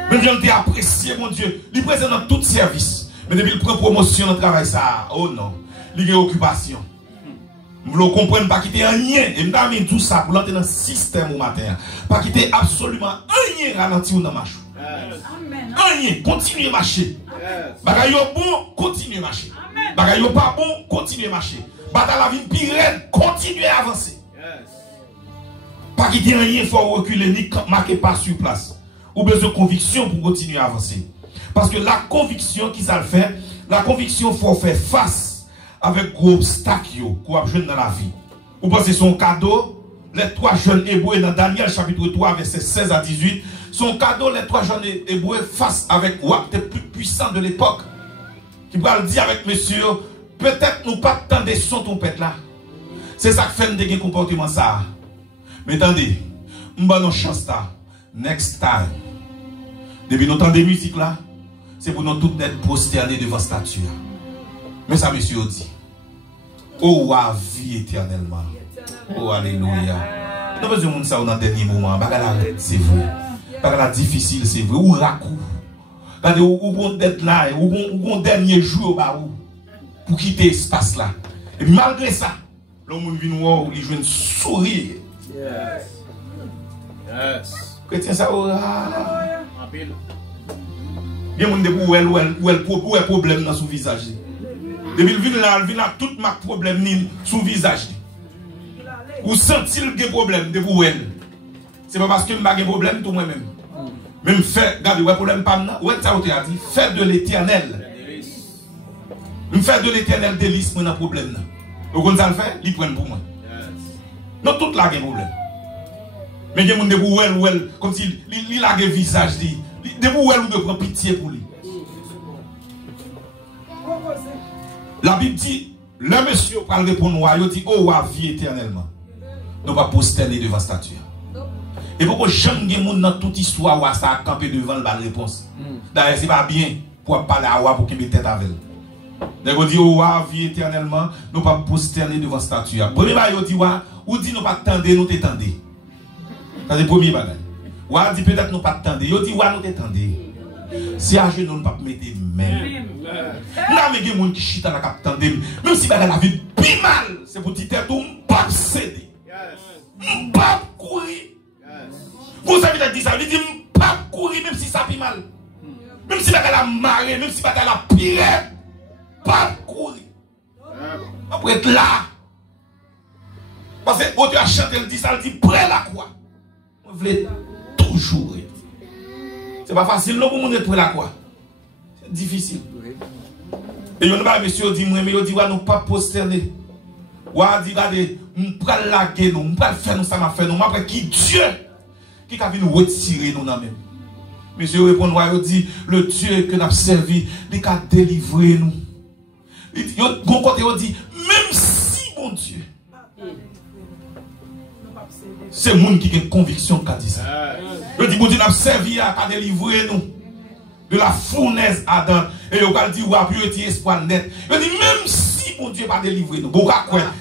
Même gens t'ai apprécié, bon Dieu, il présente dans tout service. Mais depuis qu'il prend promotion dans le travail, ça, oh non, il y a occupation. Vous ne comprenez pas quitter rien. Et je dis tout ça pour l'entrer dans le système au matin. Pas quitter absolument rien ralentir dans la marche. Rien, continuez à marcher. Bagay yo bon, continuez à marcher. Bagay yo pas bon, continuez à marcher. Bataille la vie pire, continuez à avancer. Pas quitter rien, il faut reculer, ni marquer pas sur place. Ou besoin de conviction pour continuer à avancer. Parce que la conviction qui ça le fait, la conviction faut faire face avec gros obstacles qu'on a besoin dans la vie. Vous pensez son cadeau, les trois jeunes hébreux dans Daniel chapitre 3 verset 16 à 18, son cadeau, les trois jeunes hébreux face avec Wak, le plus puissant de l'époque, qui va le dire avec monsieur, peut-être nous pas tant de son trompette là. C'est ça qui fait un comportement ça. Mais attendez, nous avons une chance là. Next time. Depuis nous temps de musique là, c'est pour nous tous être prosternés devant statue. Mais ça, monsieur dit. Oh, à vie éternellement. Oh, alléluia. Nous besoin de ça dans le dernier moment. C'est vrai. Bagala difficile, c'est vrai. Ou racou. Ou bon d'être là. Ou bon dernier jour pour quitter l'espace là. Et malgré ça, l'homme vient voir, il joue une sourire. Yes. Chrétien, ça aura. Il y a des gens qui ont un problème dans son visage. Depuis le vin là, tout ma problème ni sous visage. Ou sentir des problèmes de vous elle. C'est pas parce que je n'ai pas de problème tout moi-même. Même fait, regardez, ouais, problème pas maintenant. Ouais, ça a dit, fait de l'éternel. Fait de l'éternel délice pour un problème là. Vous comprenez ça le fait? Il prend pour moi. Non, tout là a un problème. Mais il y a des gens qui comme si il a un visage, des gens qui prennent pitié pour lui. La Bible dit, le monsieur va répondre, il dit, oh, vie éternellement. Nous ne pas posterner devant la statue. Et pourquoi jamais des gens dans toute histoire où ça a campé devant la réponse. D'ailleurs, ce n'est pas bien pour parler à pour qu'il mette tête avec elle. Donc, on dit, oh, vie éternellement, nous ne pas posterner devant la statue. Premier bagage, on dit, nous ne pas attendre, nous t'étendre. C'est le premier bagage. Ou dit, peut-être nous ne pas attendre. On dit, nous t'étendre. Si à genoux, nous ne pas mettre même. Là, mais il y a des gens qui chita la cap tendem. Même si la vie plus mal, c'est pour dire tout, pas céder. Pas courir. Vous savez dit ça, il dit pas courir même si ça plus mal. Même si la marée, même si la pire, pas courir. Après être là. Parce que quand tu as chanté, il dit ça, il dit près la croix. On voulait toujours être. C'est pas facile non pour nous être près la croix. C'est difficile. Et on va monsieur dit moi mais on dit ouais nous pas posterner. Wa dit regardez, on prend la guerre nous, on pas faire nous ça m'a fait nous, après qui Dieu qui a venir retirer nous dans même. Monsieur répond ouais il dit le Dieu que nous avons servi, il a délivré nous. Il dit bon côté on dit même si mon Dieu c'est monde qui a une conviction qui a dit ça. Il dit bon Dieu nous a servi à délivrer nous de la fournaise Adam. Et on va dire, ouais, puis espoir net. Il dit, même si mon Dieu va délivrer nous,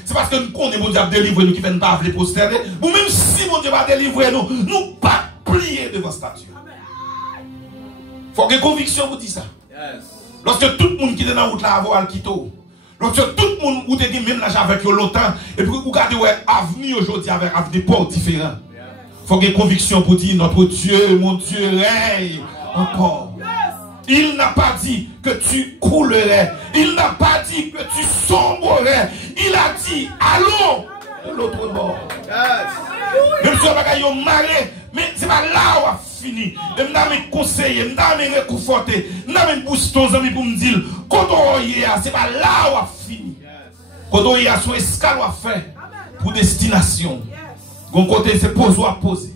c'est parce que nous connaissons mon Dieu va délivrer nous qui ne pas les posterner. Ou même si mon Dieu va délivrer nous, nous pas plier devant statue. Il faut que conviction vous dit ça. Lorsque tout le monde qui est dans la route là, va le quitter. Lorsque tout le monde ou te dit même là avec longtemps, et puis vous regardez ouais, avenir aujourd'hui avec des ports différents. Il faut que conviction pour dire, notre Dieu, mon Dieu règne encore. Il n'a pas dit que tu coulerais. Il n'a pas dit que tu sombrerais. Il a dit, allons de l'autre bord. Même si on va marrer, mais c'est pas là où on a fini. Je vais conseiller, je vais réconforter, je vais booster ton ami pour me dire, quand on y est, c'est pas là où on a fini. Quand on y est, son escale à faire pour destination. Mon côté, c'est poser ou à poser.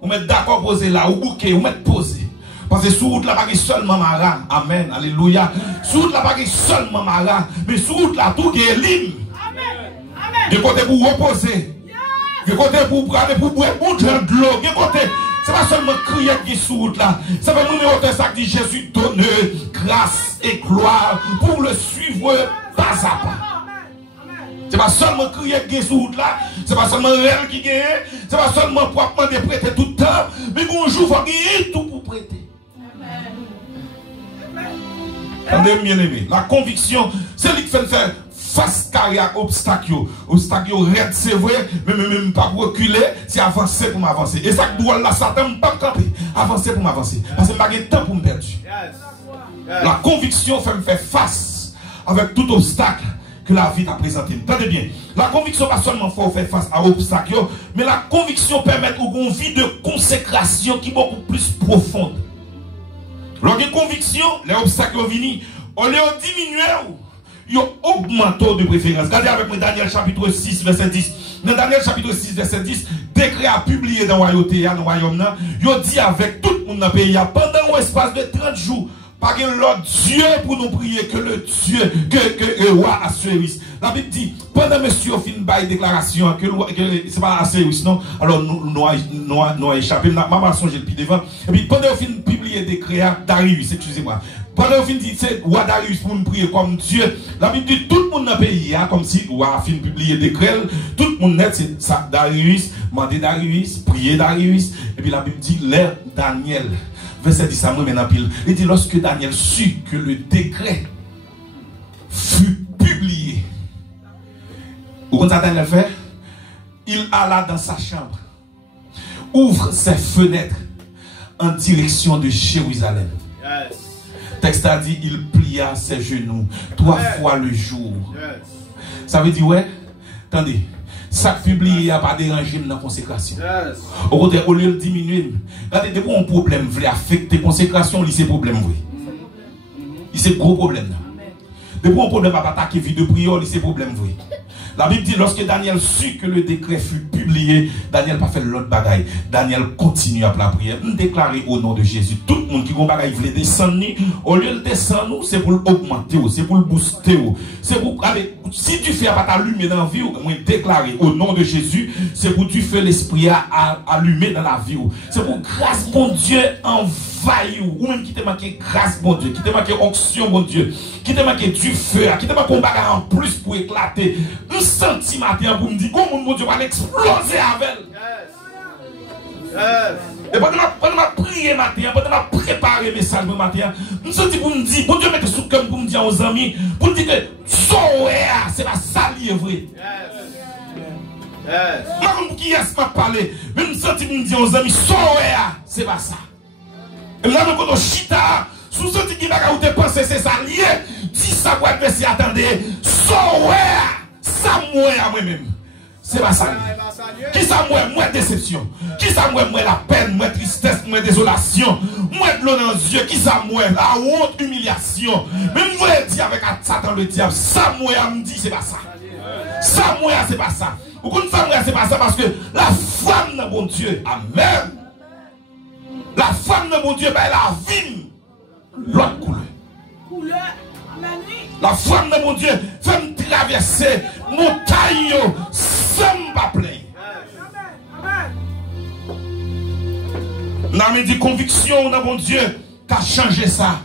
On met d'accord poser là, ou bouquet, on met poser. Parce que sur route là, pas seulement Mara. Amen. Alléluia. Sur route là, pas seulement Mara. Mais sur route là, tout est libre. Amen. De côté pour reposer. De côté pour prendre, pour boire de l'eau. De côté, c'est pas seulement crier qui est sur route là. Ça veut numéro ça dit Jésus donne grâce et gloire pour le suivre pas à pas. C'est pas seulement crier qui est sur route là. C'est pas seulement réel qui gagne. C'est pas seulement pour demander prêter tout le temps. Mais bonjour, il faut gagner tout pour prêter. Attendez, bien aimé. La conviction, c'est lui qui fait faire face à obstacle. Obstacle, c'est vrai, mais même pas pour reculer, c'est avancer pour m'avancer. Et ça doit là, Satan, pas camper. Avancer pour m'avancer. Parce que je n'ai pas de temps pour me perdre. La conviction fait me faire face avec tout obstacle que la vie t'a présenté. Attendez bien. La conviction pas seulement faut faire face à obstacle, mais la conviction permet une vie de consécration qui est beaucoup plus profonde. Lorsque la conviction, les obstacles viennent, on les diminue, ils augmentent de préférence. Regardez avec moi Daniel chapitre 6, verset 10. Dans Daniel chapitre 6, verset 10, décret à publier dans le royaume, ils dit avec tout le monde dans le pays, pendant un espace de 30 jours, pas que l'autre Dieu pour nous prier que le Dieu, que le roi Assuérus. La Bible dit, pendant monsieur a fait une déclaration, que c'est pas Assuérus, non? Alors nous avons échappé, maman a songé le pied devant. Et puis pendant qu'on finit publier des créas, Darius, excusez-moi. Pendant qu'on finit c'est roi Darius pour nous prier comme Dieu. La Bible dit, tout le monde dans le pays, comme si roi a fini publier des créas, tout le monde net, c'est ça, Darius, mandé Darius, prier Darius. Et puis la Bible dit, l'air Daniel. Verset 10 à moi maintenant pile. Il dit lorsque Daniel sut que le décret fut publié. Vous comprenez ça Daniel fait? Il alla dans sa chambre, ouvre ses fenêtres en direction de Jérusalem. texte a dit, il plia ses genoux 3 fois le jour. Ça veut dire, ouais, attendez, ça publié n'a pas dérangé dans la consécration. Au contraire, au lieu de diminuer, regardez, dès qu'on a un problème, vous affecter la consécration, c'est un problème, oui. C'est un gros problème. Dès qu'on a un problème à attaquer vie de prière, c'est un problème, oui. La Bible dit, lorsque Daniel sut que le décret fut publié, Daniel n'a pas fait l'autre bagaille. Daniel continue à la prière. Nous déclarer au nom de Jésus. Tout le monde qui a un bagaille voulait descendre, au lieu de descendre, c'est pour l'augmenter, c'est pour le booster. C'est pour, allez, si tu fais pas t'allumer dans la vie, moi déclarer au nom de Jésus, c'est pour tu fais l'esprit à allumer dans la vie. C'est pour grâce, bon Dieu, envahir. Ou même qui te manqué grâce, bon Dieu, qui te manqué onction, bon Dieu, qui te manqué du feu, qui te manqué un bagage en plus pour éclater. Un centimètre pour me dire, comment mon Dieu va l'exploser avec elle. Et pendant ma prière matin, pendant ma préparer mes messages matin, je me sens pour me dire, bon Dieu mette sous cœur pour me dire aux amis, pour me dire que Soéa, c'est la salie vrai. Moi, qui est-ce m'a parlé, mais je me sens pour me dire aux amis, Soéa, c'est pas ça. Et moi, je me suis chita, sous ce qui va où tu penses, c'est ça lié, dis ça pour être si attendez, Soéa, ça moi à moi-même. C'est pas ça. Qui ça moi déception. Qui ça moi la peine, moi tristesse, moi désolation, moi de l'eau dans les yeux. Qui ça moi la honte, humiliation. Même vous voulez dire avec Satan le diable, ça moi me dit c'est pas ça. Ça moi c'est pas ça. Vous comprenez ça moi c'est pas ça parce que la femme de mon Dieu, amen. La femme de mon Dieu, ben la vie, l'autre couleur. La femme de mon Dieu fait me traverser montagne sans pas plaindre. N'a me dit conviction dans mon Dieu qu'a changé ça.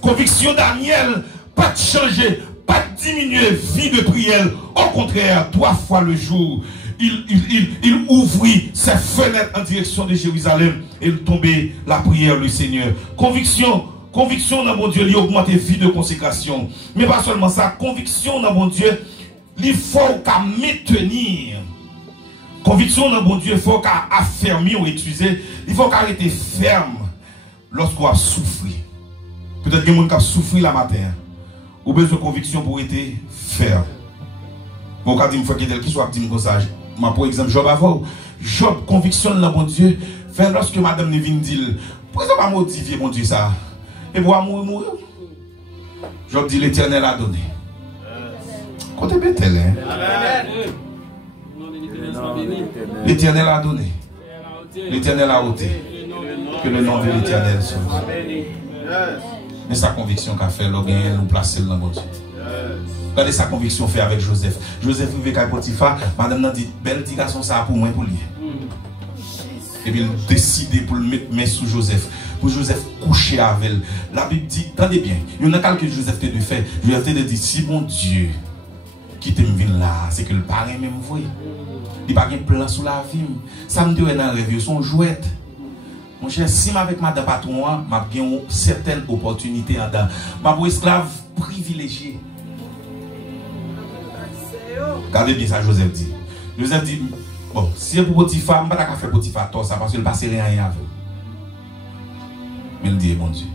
Conviction Daniel, pas de changer, pas de diminuer vie de prière. Au contraire, 3 fois le jour, il ouvrit ses fenêtres en direction de Jérusalem et il tombait la prière du Seigneur. Conviction dans mon Dieu, il augmente vie de consécration. Mais pas seulement ça, conviction dans mon Dieu, il faut qu'à maintenir. Conviction dans mon Dieu, il faut qu'à affermir ou utiliser. Il faut qu'à rester ferme lorsqu'on a souffert. Peut-être que quelqu'un qui a souffert la matin. Ou besoin de conviction pour être ferme. Bon, quand il me faut qu'il soit dit comme ça. Pour exemple, Job avant. Job conviction dans mon Dieu. Fait lorsque madame ne vient dire, pourquoi ça va motiver mon Dieu ça? Et pour mourir. Job dit l'Éternel a donné. Côté Bethel, hein? L'Éternel a donné. L'Éternel a ôté. Que le nom de l'Éternel soit. Mais sa conviction qu'a fait, l'orgueil nous placer dans mon Dieu. Regardez sa conviction fait avec Joseph. Joseph vivait avec Potiphar. Madame n'a dit, belle petit garçon, ça pour moi pour lui. Et puis il décide pour le mettre main sous Joseph. Pour Joseph coucher avec elle. La Bible dit, attendez bien, il y a un cas que Joseph te fait. Joseph te dit, si mon Dieu qui te vient là, c'est que le parrain même voit. Il n'y a pas de plan sous la vie. Ça me dit dans le rêve, son jouet. Mon cher, si je avec madame patron, je vais certaines opportunités en dedans. Je suis esclave privilégié. Regardez bien ça, Joseph dit. Joseph dit, bon, si c'est pour Potiphar, je ne vais pas faire Potiphar tout ça parce qu'il ne passe rien avec. Mais il dit, bon Dieu.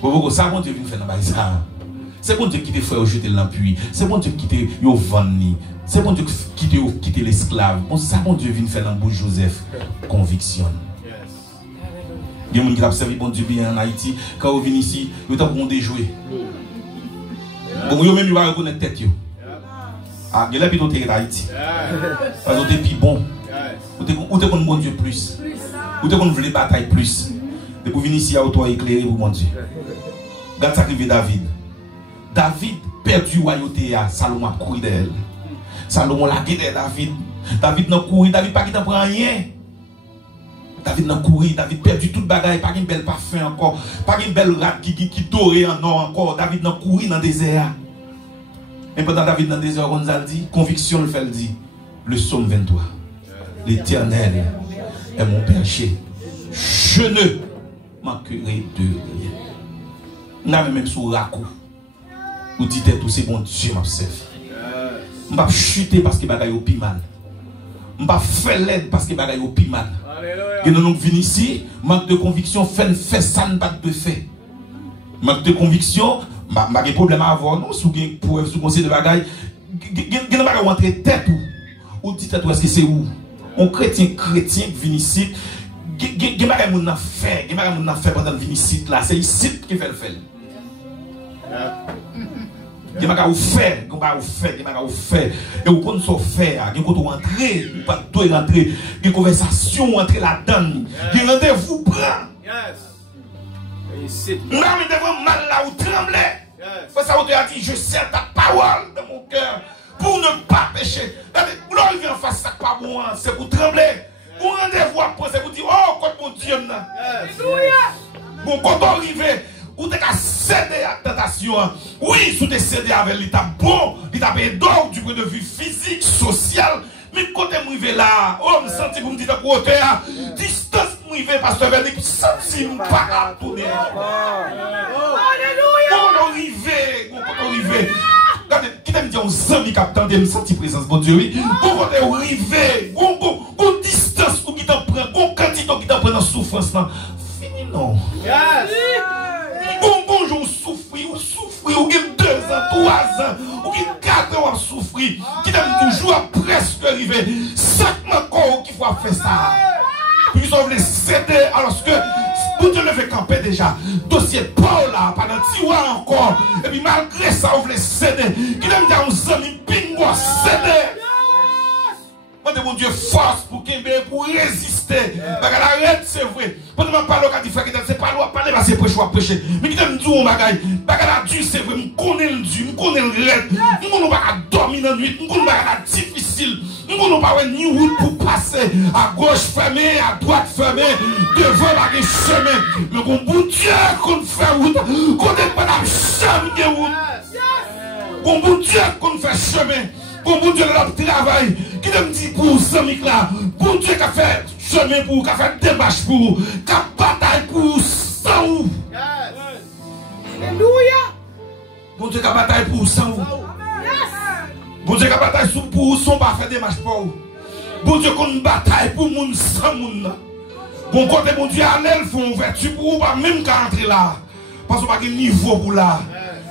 Bon, ça, bon Dieu vient faire dans ça. C'est bon Dieu qui te fait jeter l'empui. C'est bon Dieu qui te vendu. C'est bon Dieu qui te quitte l'esclave. Bon, ça, bon Dieu vient faire dans bouche Joseph. Conviction. Il y a des gens qui ont servi bon Dieu bien en Haïti. Quand vous venez ici, vous avez déjoué. Bon, vous même, vous allez reconnaître tête. Ah, il y a plutôt en Haïti. Parce que vous êtes plus bon. Vous êtes bon Dieu plus. Vous êtes voulu bataille plus. Et vous venez ici à auto éclairé pour mon Dieu. Regarde ça qui David. David perdu royauté à Salomon a couru d'elle. Salomon l'a guidé David. David n'a couru, David pas qui t'en prend rien. David n'a couru, David perdu toute bagaille, pas une belle parfum encore, pas une belle rate qui doré en or encore. David n'a couru dans le désert. Et pendant David dans le désert, on a dit, conviction le fait le dit. Le psaume 23. L'Éternel est mon berger. Je ne manquerai de rien. N'a même sous raco. Vous dites tout c'est bon Dieu m'observe. Je ne vais pas chuter parce que bagaille au pi mal. Je ne vais pas faire l'aide parce que bagaille au pi mal. Et nous venons ici, manque de conviction, fait ça ne pas de fait. manque de conviction, ma des problèmes à avoir, non, sous gain preuve, sous conseil de bagaille, gain pas rentrer tête ou dit tête est-ce que c'est où? On chrétien qui vient ici, gain pas moun nan fait, gain pas moun nan fait pendant venir ici là, c'est ici qui fait le fait. Gain pas ou faire, gain pas ou faire, gain pas ou faire. Et ou qu'on so faire, gain qu'on rentrer, ou pas doit rentrer, gain conversation entre la donne, gain rendez-vous prend. Non, mais devant mal là où trembler. Parce que ça, on a dit, je serre ta parole dans mon cœur pour ne pas pécher. Là, il vient en face, ça pas bon, c'est pour trembler. Pour rendez-vous après, c'est pour dire, oh, quand mon Dieu, bon, quand on arrive, ou t'es qu'à céder à la tentation. Oui, si tu cédé avec l'état bon, l'état d'or du point de vue physique, social. Mais quand tu arrivé là, oh, je me sens pour me dire que côté à distance, je arrivé parce que je me sens pas à tourner. Alléluia! Quand on arrivé, qui t'aime dire aux amis qui attendent, me sentir présence, bon Dieu, oui. Quand on est arrivé, on distance, ou qui t'en prend, on quantité qui t'en prend dans souffrance, là. Fini, non. Bonjour, on souffre, ou qui 2 ans, 3 ans, ou qui 4 ans, on souffre, qui t'aime toujours à presque arriver. Sacrement corps qui faut faire ça. Puis on veut céder alors que vous devez camper déjà. Dossier Paul là, pendant 6 mois encore. Et puis malgré ça, on veut céder. Qui t'aime dire aux amis, bingo, céder. Moi, mon Dieu, force pour résister. Arrête, c'est vrai. Pendant que je parle au frère, c'est pas loi, parler, c'est prêcher ou prêcher. Mais qui t'aime dire, bagaille, Dieu, c'est vrai, je connais le Dieu, je connais le raid. Je ne peux pas dormir dans la nuit, je ne peux pas difficile. Je ne peux pas ni route pour passer à gauche fermée, à droite fermée, devant la chemin. Mais mon bon Dieu, qu'on fait route, qu'on n'est pas dans le chemin de route. Mon bon Dieu, qu'on fait chemin. Bon Dieu, le travail, qui me dit pour ce mec là, bon Dieu qui a fait chemin pour, qui a fait démarche pour, qui a bataille pour sans ou. Alléluia. Bon Dieu qui a bataille pour sans ou. Bon Dieu qui a bataille pour son pas faire démarche pour ou. Bon Dieu qu'on bataille pour moun sans moun. Bon côté bon Dieu allez le font vertu pour ou pas même qu'à entrer là. Parce qu'on n'a pas de niveau pour là.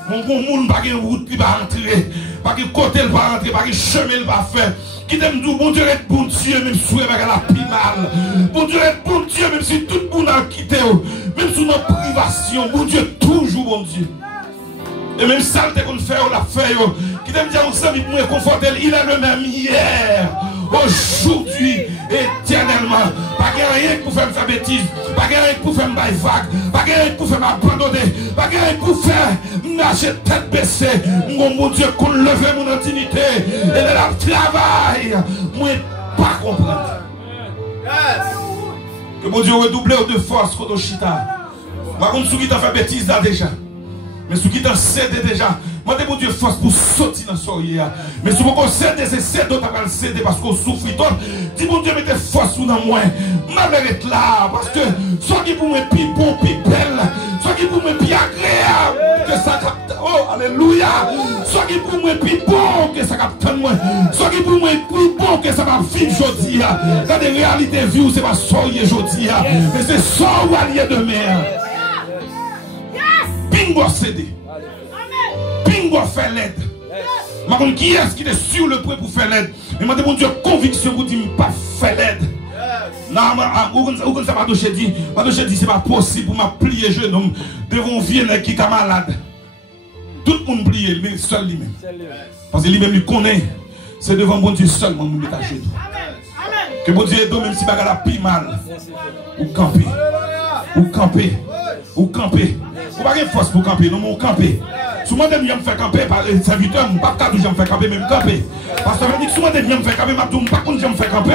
Mon bon monde n'a pas de route qui va entrer. Pas de côté il va rentrer, pas de chemin il va faire. Qui t'aime dire, bon Dieu est bon Dieu, même si elle a plus mal. Bon Dieu est bon Dieu, même si tout le monde a quitté. Même si notre privation, bon Dieu, toujours bon Dieu. Et même ça, qu'on fait, on l'a fait. Qui t'aime dire, on s'est mis pour conforter, il est le même hier, aujourd'hui, éternellement. Pas rien pour faire ma bêtise, pas rien pour faire ma vague, pas rien pour faire m'abandonner, pas rien pour faire marcher tête baissée. Mon Dieu, qu'on leve mon dignité et de la travail. Moi, pas comprendre. Que mon Dieu redouble de force contre Chita. Par contre, ceux qui t'ont fait bêtise là déjà. Mais ceux qui t'ont cédé déjà. Moi, mon Dieu, force pour sortir dans ce soirée. Mais si vous cédez, c'est cédé, d'autres pas le céder parce qu'on souffre. Dis mon Dieu, mettez force dans moi. Ma mère est là. Parce que soit qui pour moi plus bon, plus belle. Soit qui pour moi plus agréable. Que ça capte. Oh, alléluia. Soit qui pour moi plus bon, que ça capte moi. Soit qui pour moi plus bon, que ça va vivre aujourd'hui. Quand des réalités vivent, c'est pas soirée aujourd'hui. Mais c'est soirée demain. Bingo cédé. Bingo fait l'aide. Mais qui est-ce qui est sur le point pour faire l'aide? Mais mon Dieu, conviction vous dit pas faire l'aide. Non, où ça m'a dit? Madoché dit c'est pas possible pour m'applier genou devant un vieux qui est malade. Tout le monde plie, mais seul lui-même. Parce que lui-même il connaît. C'est devant mon Dieu seulement nous mettre à genoux. Que mon Dieu aide même si bagarre a plus mal. Ou camper. Ou camper. Ou camper. Vous n'avez pas de force pour camper, non, mais camper. Souvent, je me fais camper par les serviteurs, je ne peux pas me faire camper, même camper. Parce que souvent, je me fais camper, je ne peux pas me faire camper,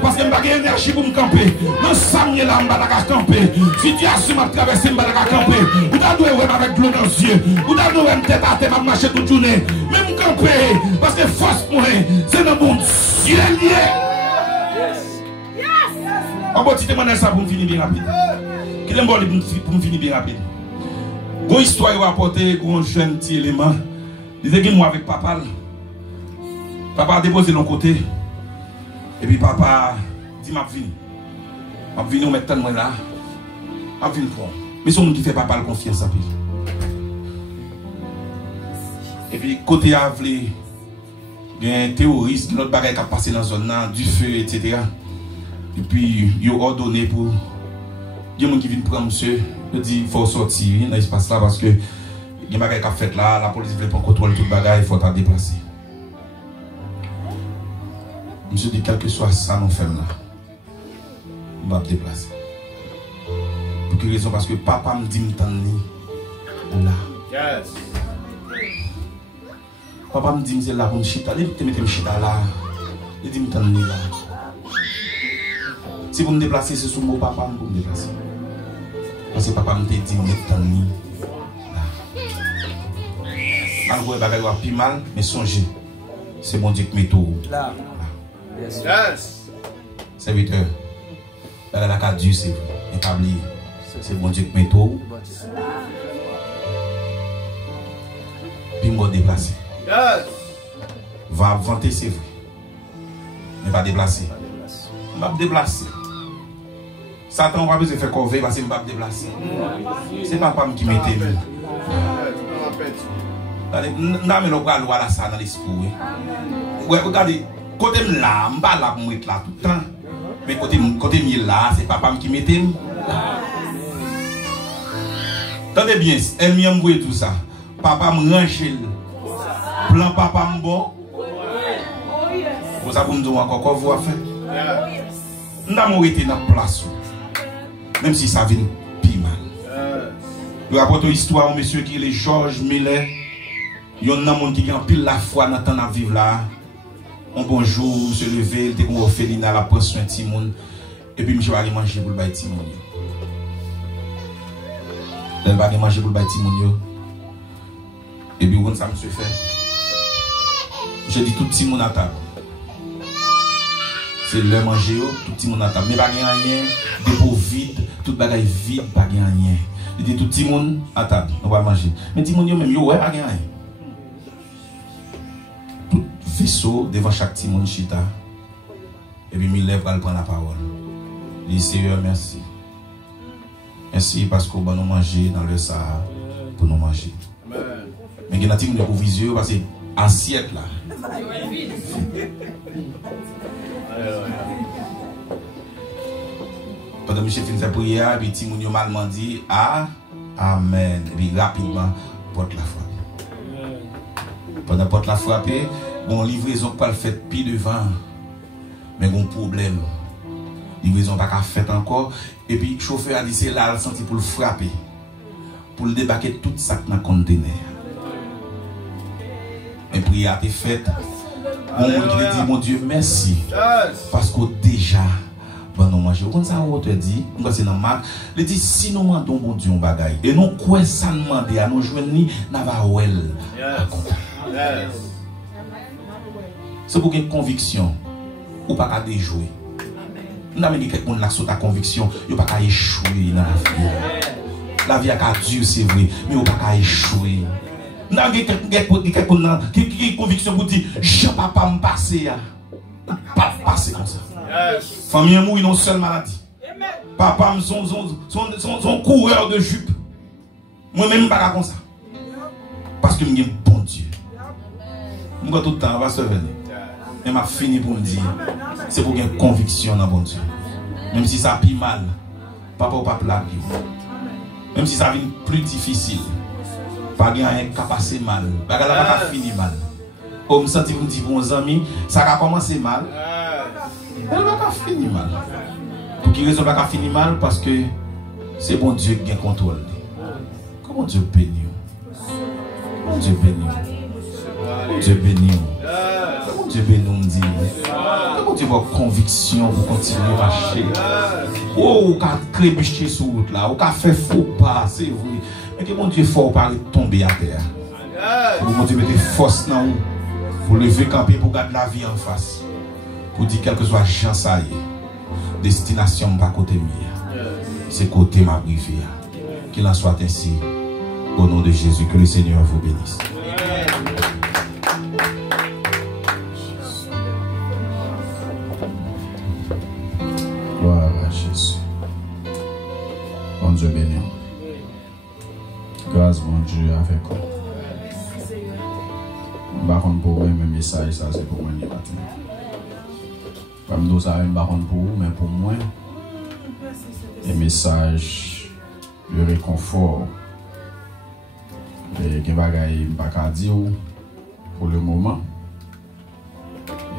parce que je n'ai pas d'énergie pour me camper. Non, ça me là, je ne peux pas camper. Situation m'a traversé, je ne peux pas camper. Vous avez dû avec de l'eau dans les yeux. Vous avez dû me tête à tête, je marcher toute journée. Même camper, parce que force pour moi, c'est dans mon ciel lié. On va te demander ça pour me finir bien rapide. Qui est bon pour me finir bien rapide? Une histoire va apporter un jeune petit élément. Il était moi avec papa. Papa a déposé de l'autre côté. Et puis papa dit m'a venu. M'a venu mettre tellement là. M'a venu pour. Mais c'est monde qui fait papa la confiance à lui. Et puis, côté Avlé, il y a un terroriste, notre bagage qui a passé dans la zone, du feu, etc. Et puis, il a ordonné pour. Il y a des gens qui viennent prendre monsieur. Il dit qu'il faut sortir dans l'espace là parce que il y a des bagages qui a fait là, la police veut prendre contrôle de tout le bagage, il faut être déplacé. Monsieur dit, quel que soit ça, nous faisons là. On va déplacer. Pour quelle raison? Parce que papa me dit que là. Yes. Papa me dit que c'est là pour me chita. Il dit que me chita là. Il dit que là. Si vous me déplacez, c'est sous mon papa pour me déplacer. Parce que papa me dit que me là. Malgré que bagage va plus mal, mais songez. C'est bon Dieu qui met tout là. Yes. Serviteur. La carte Dieu, c'est vrai. Et pas oublier. C'est bon Dieu qui met tout. Puis me déplacer. Yes. Va vanter, c'est vrai. Mais pas déplacer. Je vais déplacer. Satan va besoin de faire corvée parce que je vais déplacer. C'est papa qui m'a été. Non, mais le bras là, ça dans l'esprit. Regardez, côté là, je ne vais pas là pour me mettre là tout le temps. Mais côté là, c'est papa qui m'a été. Attendez bien, elle m'a envoyé tout ça. Papa me range. Plan papa me bon. Vous savez, vous me dites encore quoi vous avez fait. Nous avons été dans la place. Même si ça vient plus mal. Je rapporte une histoire, monsieur qui est Georges Miller. Il y a un homme qui a pile la foi dans le temps de vivre là. Un bon jour, se lever, il était comme Ophéline à la prendre soin de Timon. Et puis, monsieur va aller manger pour le bail Timon. Il va aller manger pour le bail Timon. Et puis, ça me fait. Je dis tout Timon à table. C'est le manger, tout le monde à table. Mais pas rien, dépôt vide, tout bagaille vide, pas rien. Il dit tout le monde à table, on va manger. Mais tout le monde même, ouais, pas rien. Tout vaisseau devant chaque petit monde chita. Et puis, il lève, il prend la parole. Il dit, Seigneur, merci. Merci parce qu'on va nous manger dans le Sahara pour nous manger. Mais il y a des gens qui ont visé parce que assiette là. Pendant que je finis sa prière, puis Timoun yo mal dit ah, amen. Et puis rapidement, porte la frappe. Pendant porte la frappe, bon livraison pas le fait puis devant. Mais bon problème. Livraison pas qu'à fait encore. Et puis le chauffeur a dit c'est là, il senti pour le frapper. Pour le débarquer tout ça dans le conteneur. Et prière a été faite. Bon, il dit, mon Dieu, merci. Parce que déjà, bon, nous manger. Quand ça, on te dit, c'est dans Marc, il dit, si nous demandons, bon Dieu, on bagaille. Et nous, quoi ça demander à nous jouer ni Navawel. C'est pour une conviction. Ou pas qu'à déjouer. Nous avons dit que quelqu'un a sur ta conviction, il n'y a pas qu'à échouer dans la vie. La vie a qu'à Dieu, c'est vrai, mais il n'y a pas qu'à échouer. Nous avons quelqu'un qui a conviction pour dire, je ne vais pas me passer. Pas passer comme ça. Famille mourir dans une seule maladie. Papa me son coureur de jupe. Moi-même, je ne vais pas comme ça. Parce que je suis un bon Dieu. Je suis tout le temps, on va se venir. Et m'a fini pour me dire, c'est pour une conviction dans bon Dieu. Même si ça pire mal, papa ou pas plague. Même si ça vient plus difficile, pas rien qui a passé mal, pas rien qui fini mal. Comme ça, tu me dis, bons amis, ça a commencé mal, elle va pas finir mal. Pour qui raison pas finir mal? Parce que c'est bon Dieu qui a contrôle. Comment Dieu bénit? Comment Dieu bénit? Comment Dieu bénit? Comment Dieu bénit nous dit? Comment Dieu voit conviction pour continuer à marcher? Oh, on a crébuché sur route là, on a fait faux pas, c'est vrai. Mais que mon Dieu fort par tomber à terre. Mon Dieu mette force dans vous pour lever camper pour garder la vie en face. Pour dire quel que soit chance ça y est. Destination pas côté mien. C'est côté ma brivé. Qu'il en soit ainsi. Au nom de Jésus, que le Seigneur vous bénisse. Gloire à Jésus. Bon Dieu béni. Grâce, mon Dieu, avec vous. Par contre, pour moi, mes messages, ça c'est pour moi le matin. Comme nous savons, par contre, pour vous, mais pour moi, les messages de réconfort, et que bagaille pas dire pour le moment.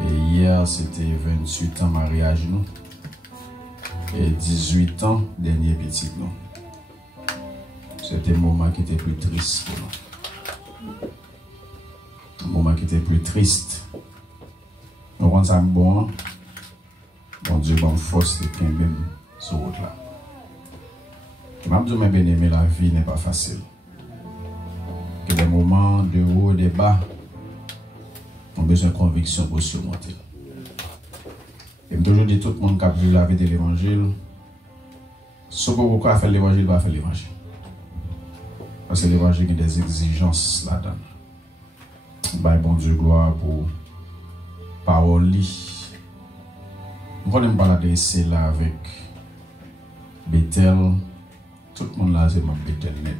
Et hier, c'était 28 ans mariage, nous. Et 18 ans, dernier petit, nous. C'était un moment qui était plus triste pour nous. Un moment qui était plus triste. Nous rendons ça bon. Bon Dieu, bonne force de même sur route là. Je m'a dit, bien aimé, la vie n'est pas facile. Que des moments de haut et de bas ont besoin de conviction pour surmonter. Et je toujours dit tout le monde qui a vu la vie de l'évangile, ce que vous avez fait l'évangile, va faire l'évangile. Parce que l'évangile a des exigences là-dedans. Bah, bon Dieu, gloire pour parole. Je ne vais pas l'adresser là avec Bethel. Tout le monde là, c'est mon Bethel net.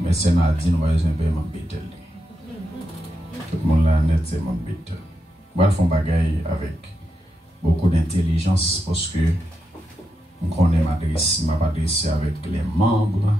Mais c'est Nadine, on va dire un peu mon Bethel. Tout le monde là net, c'est mon Bethel. Je vais faire un bagage avec beaucoup d'intelligence parce que je connais m'adresser avec les membres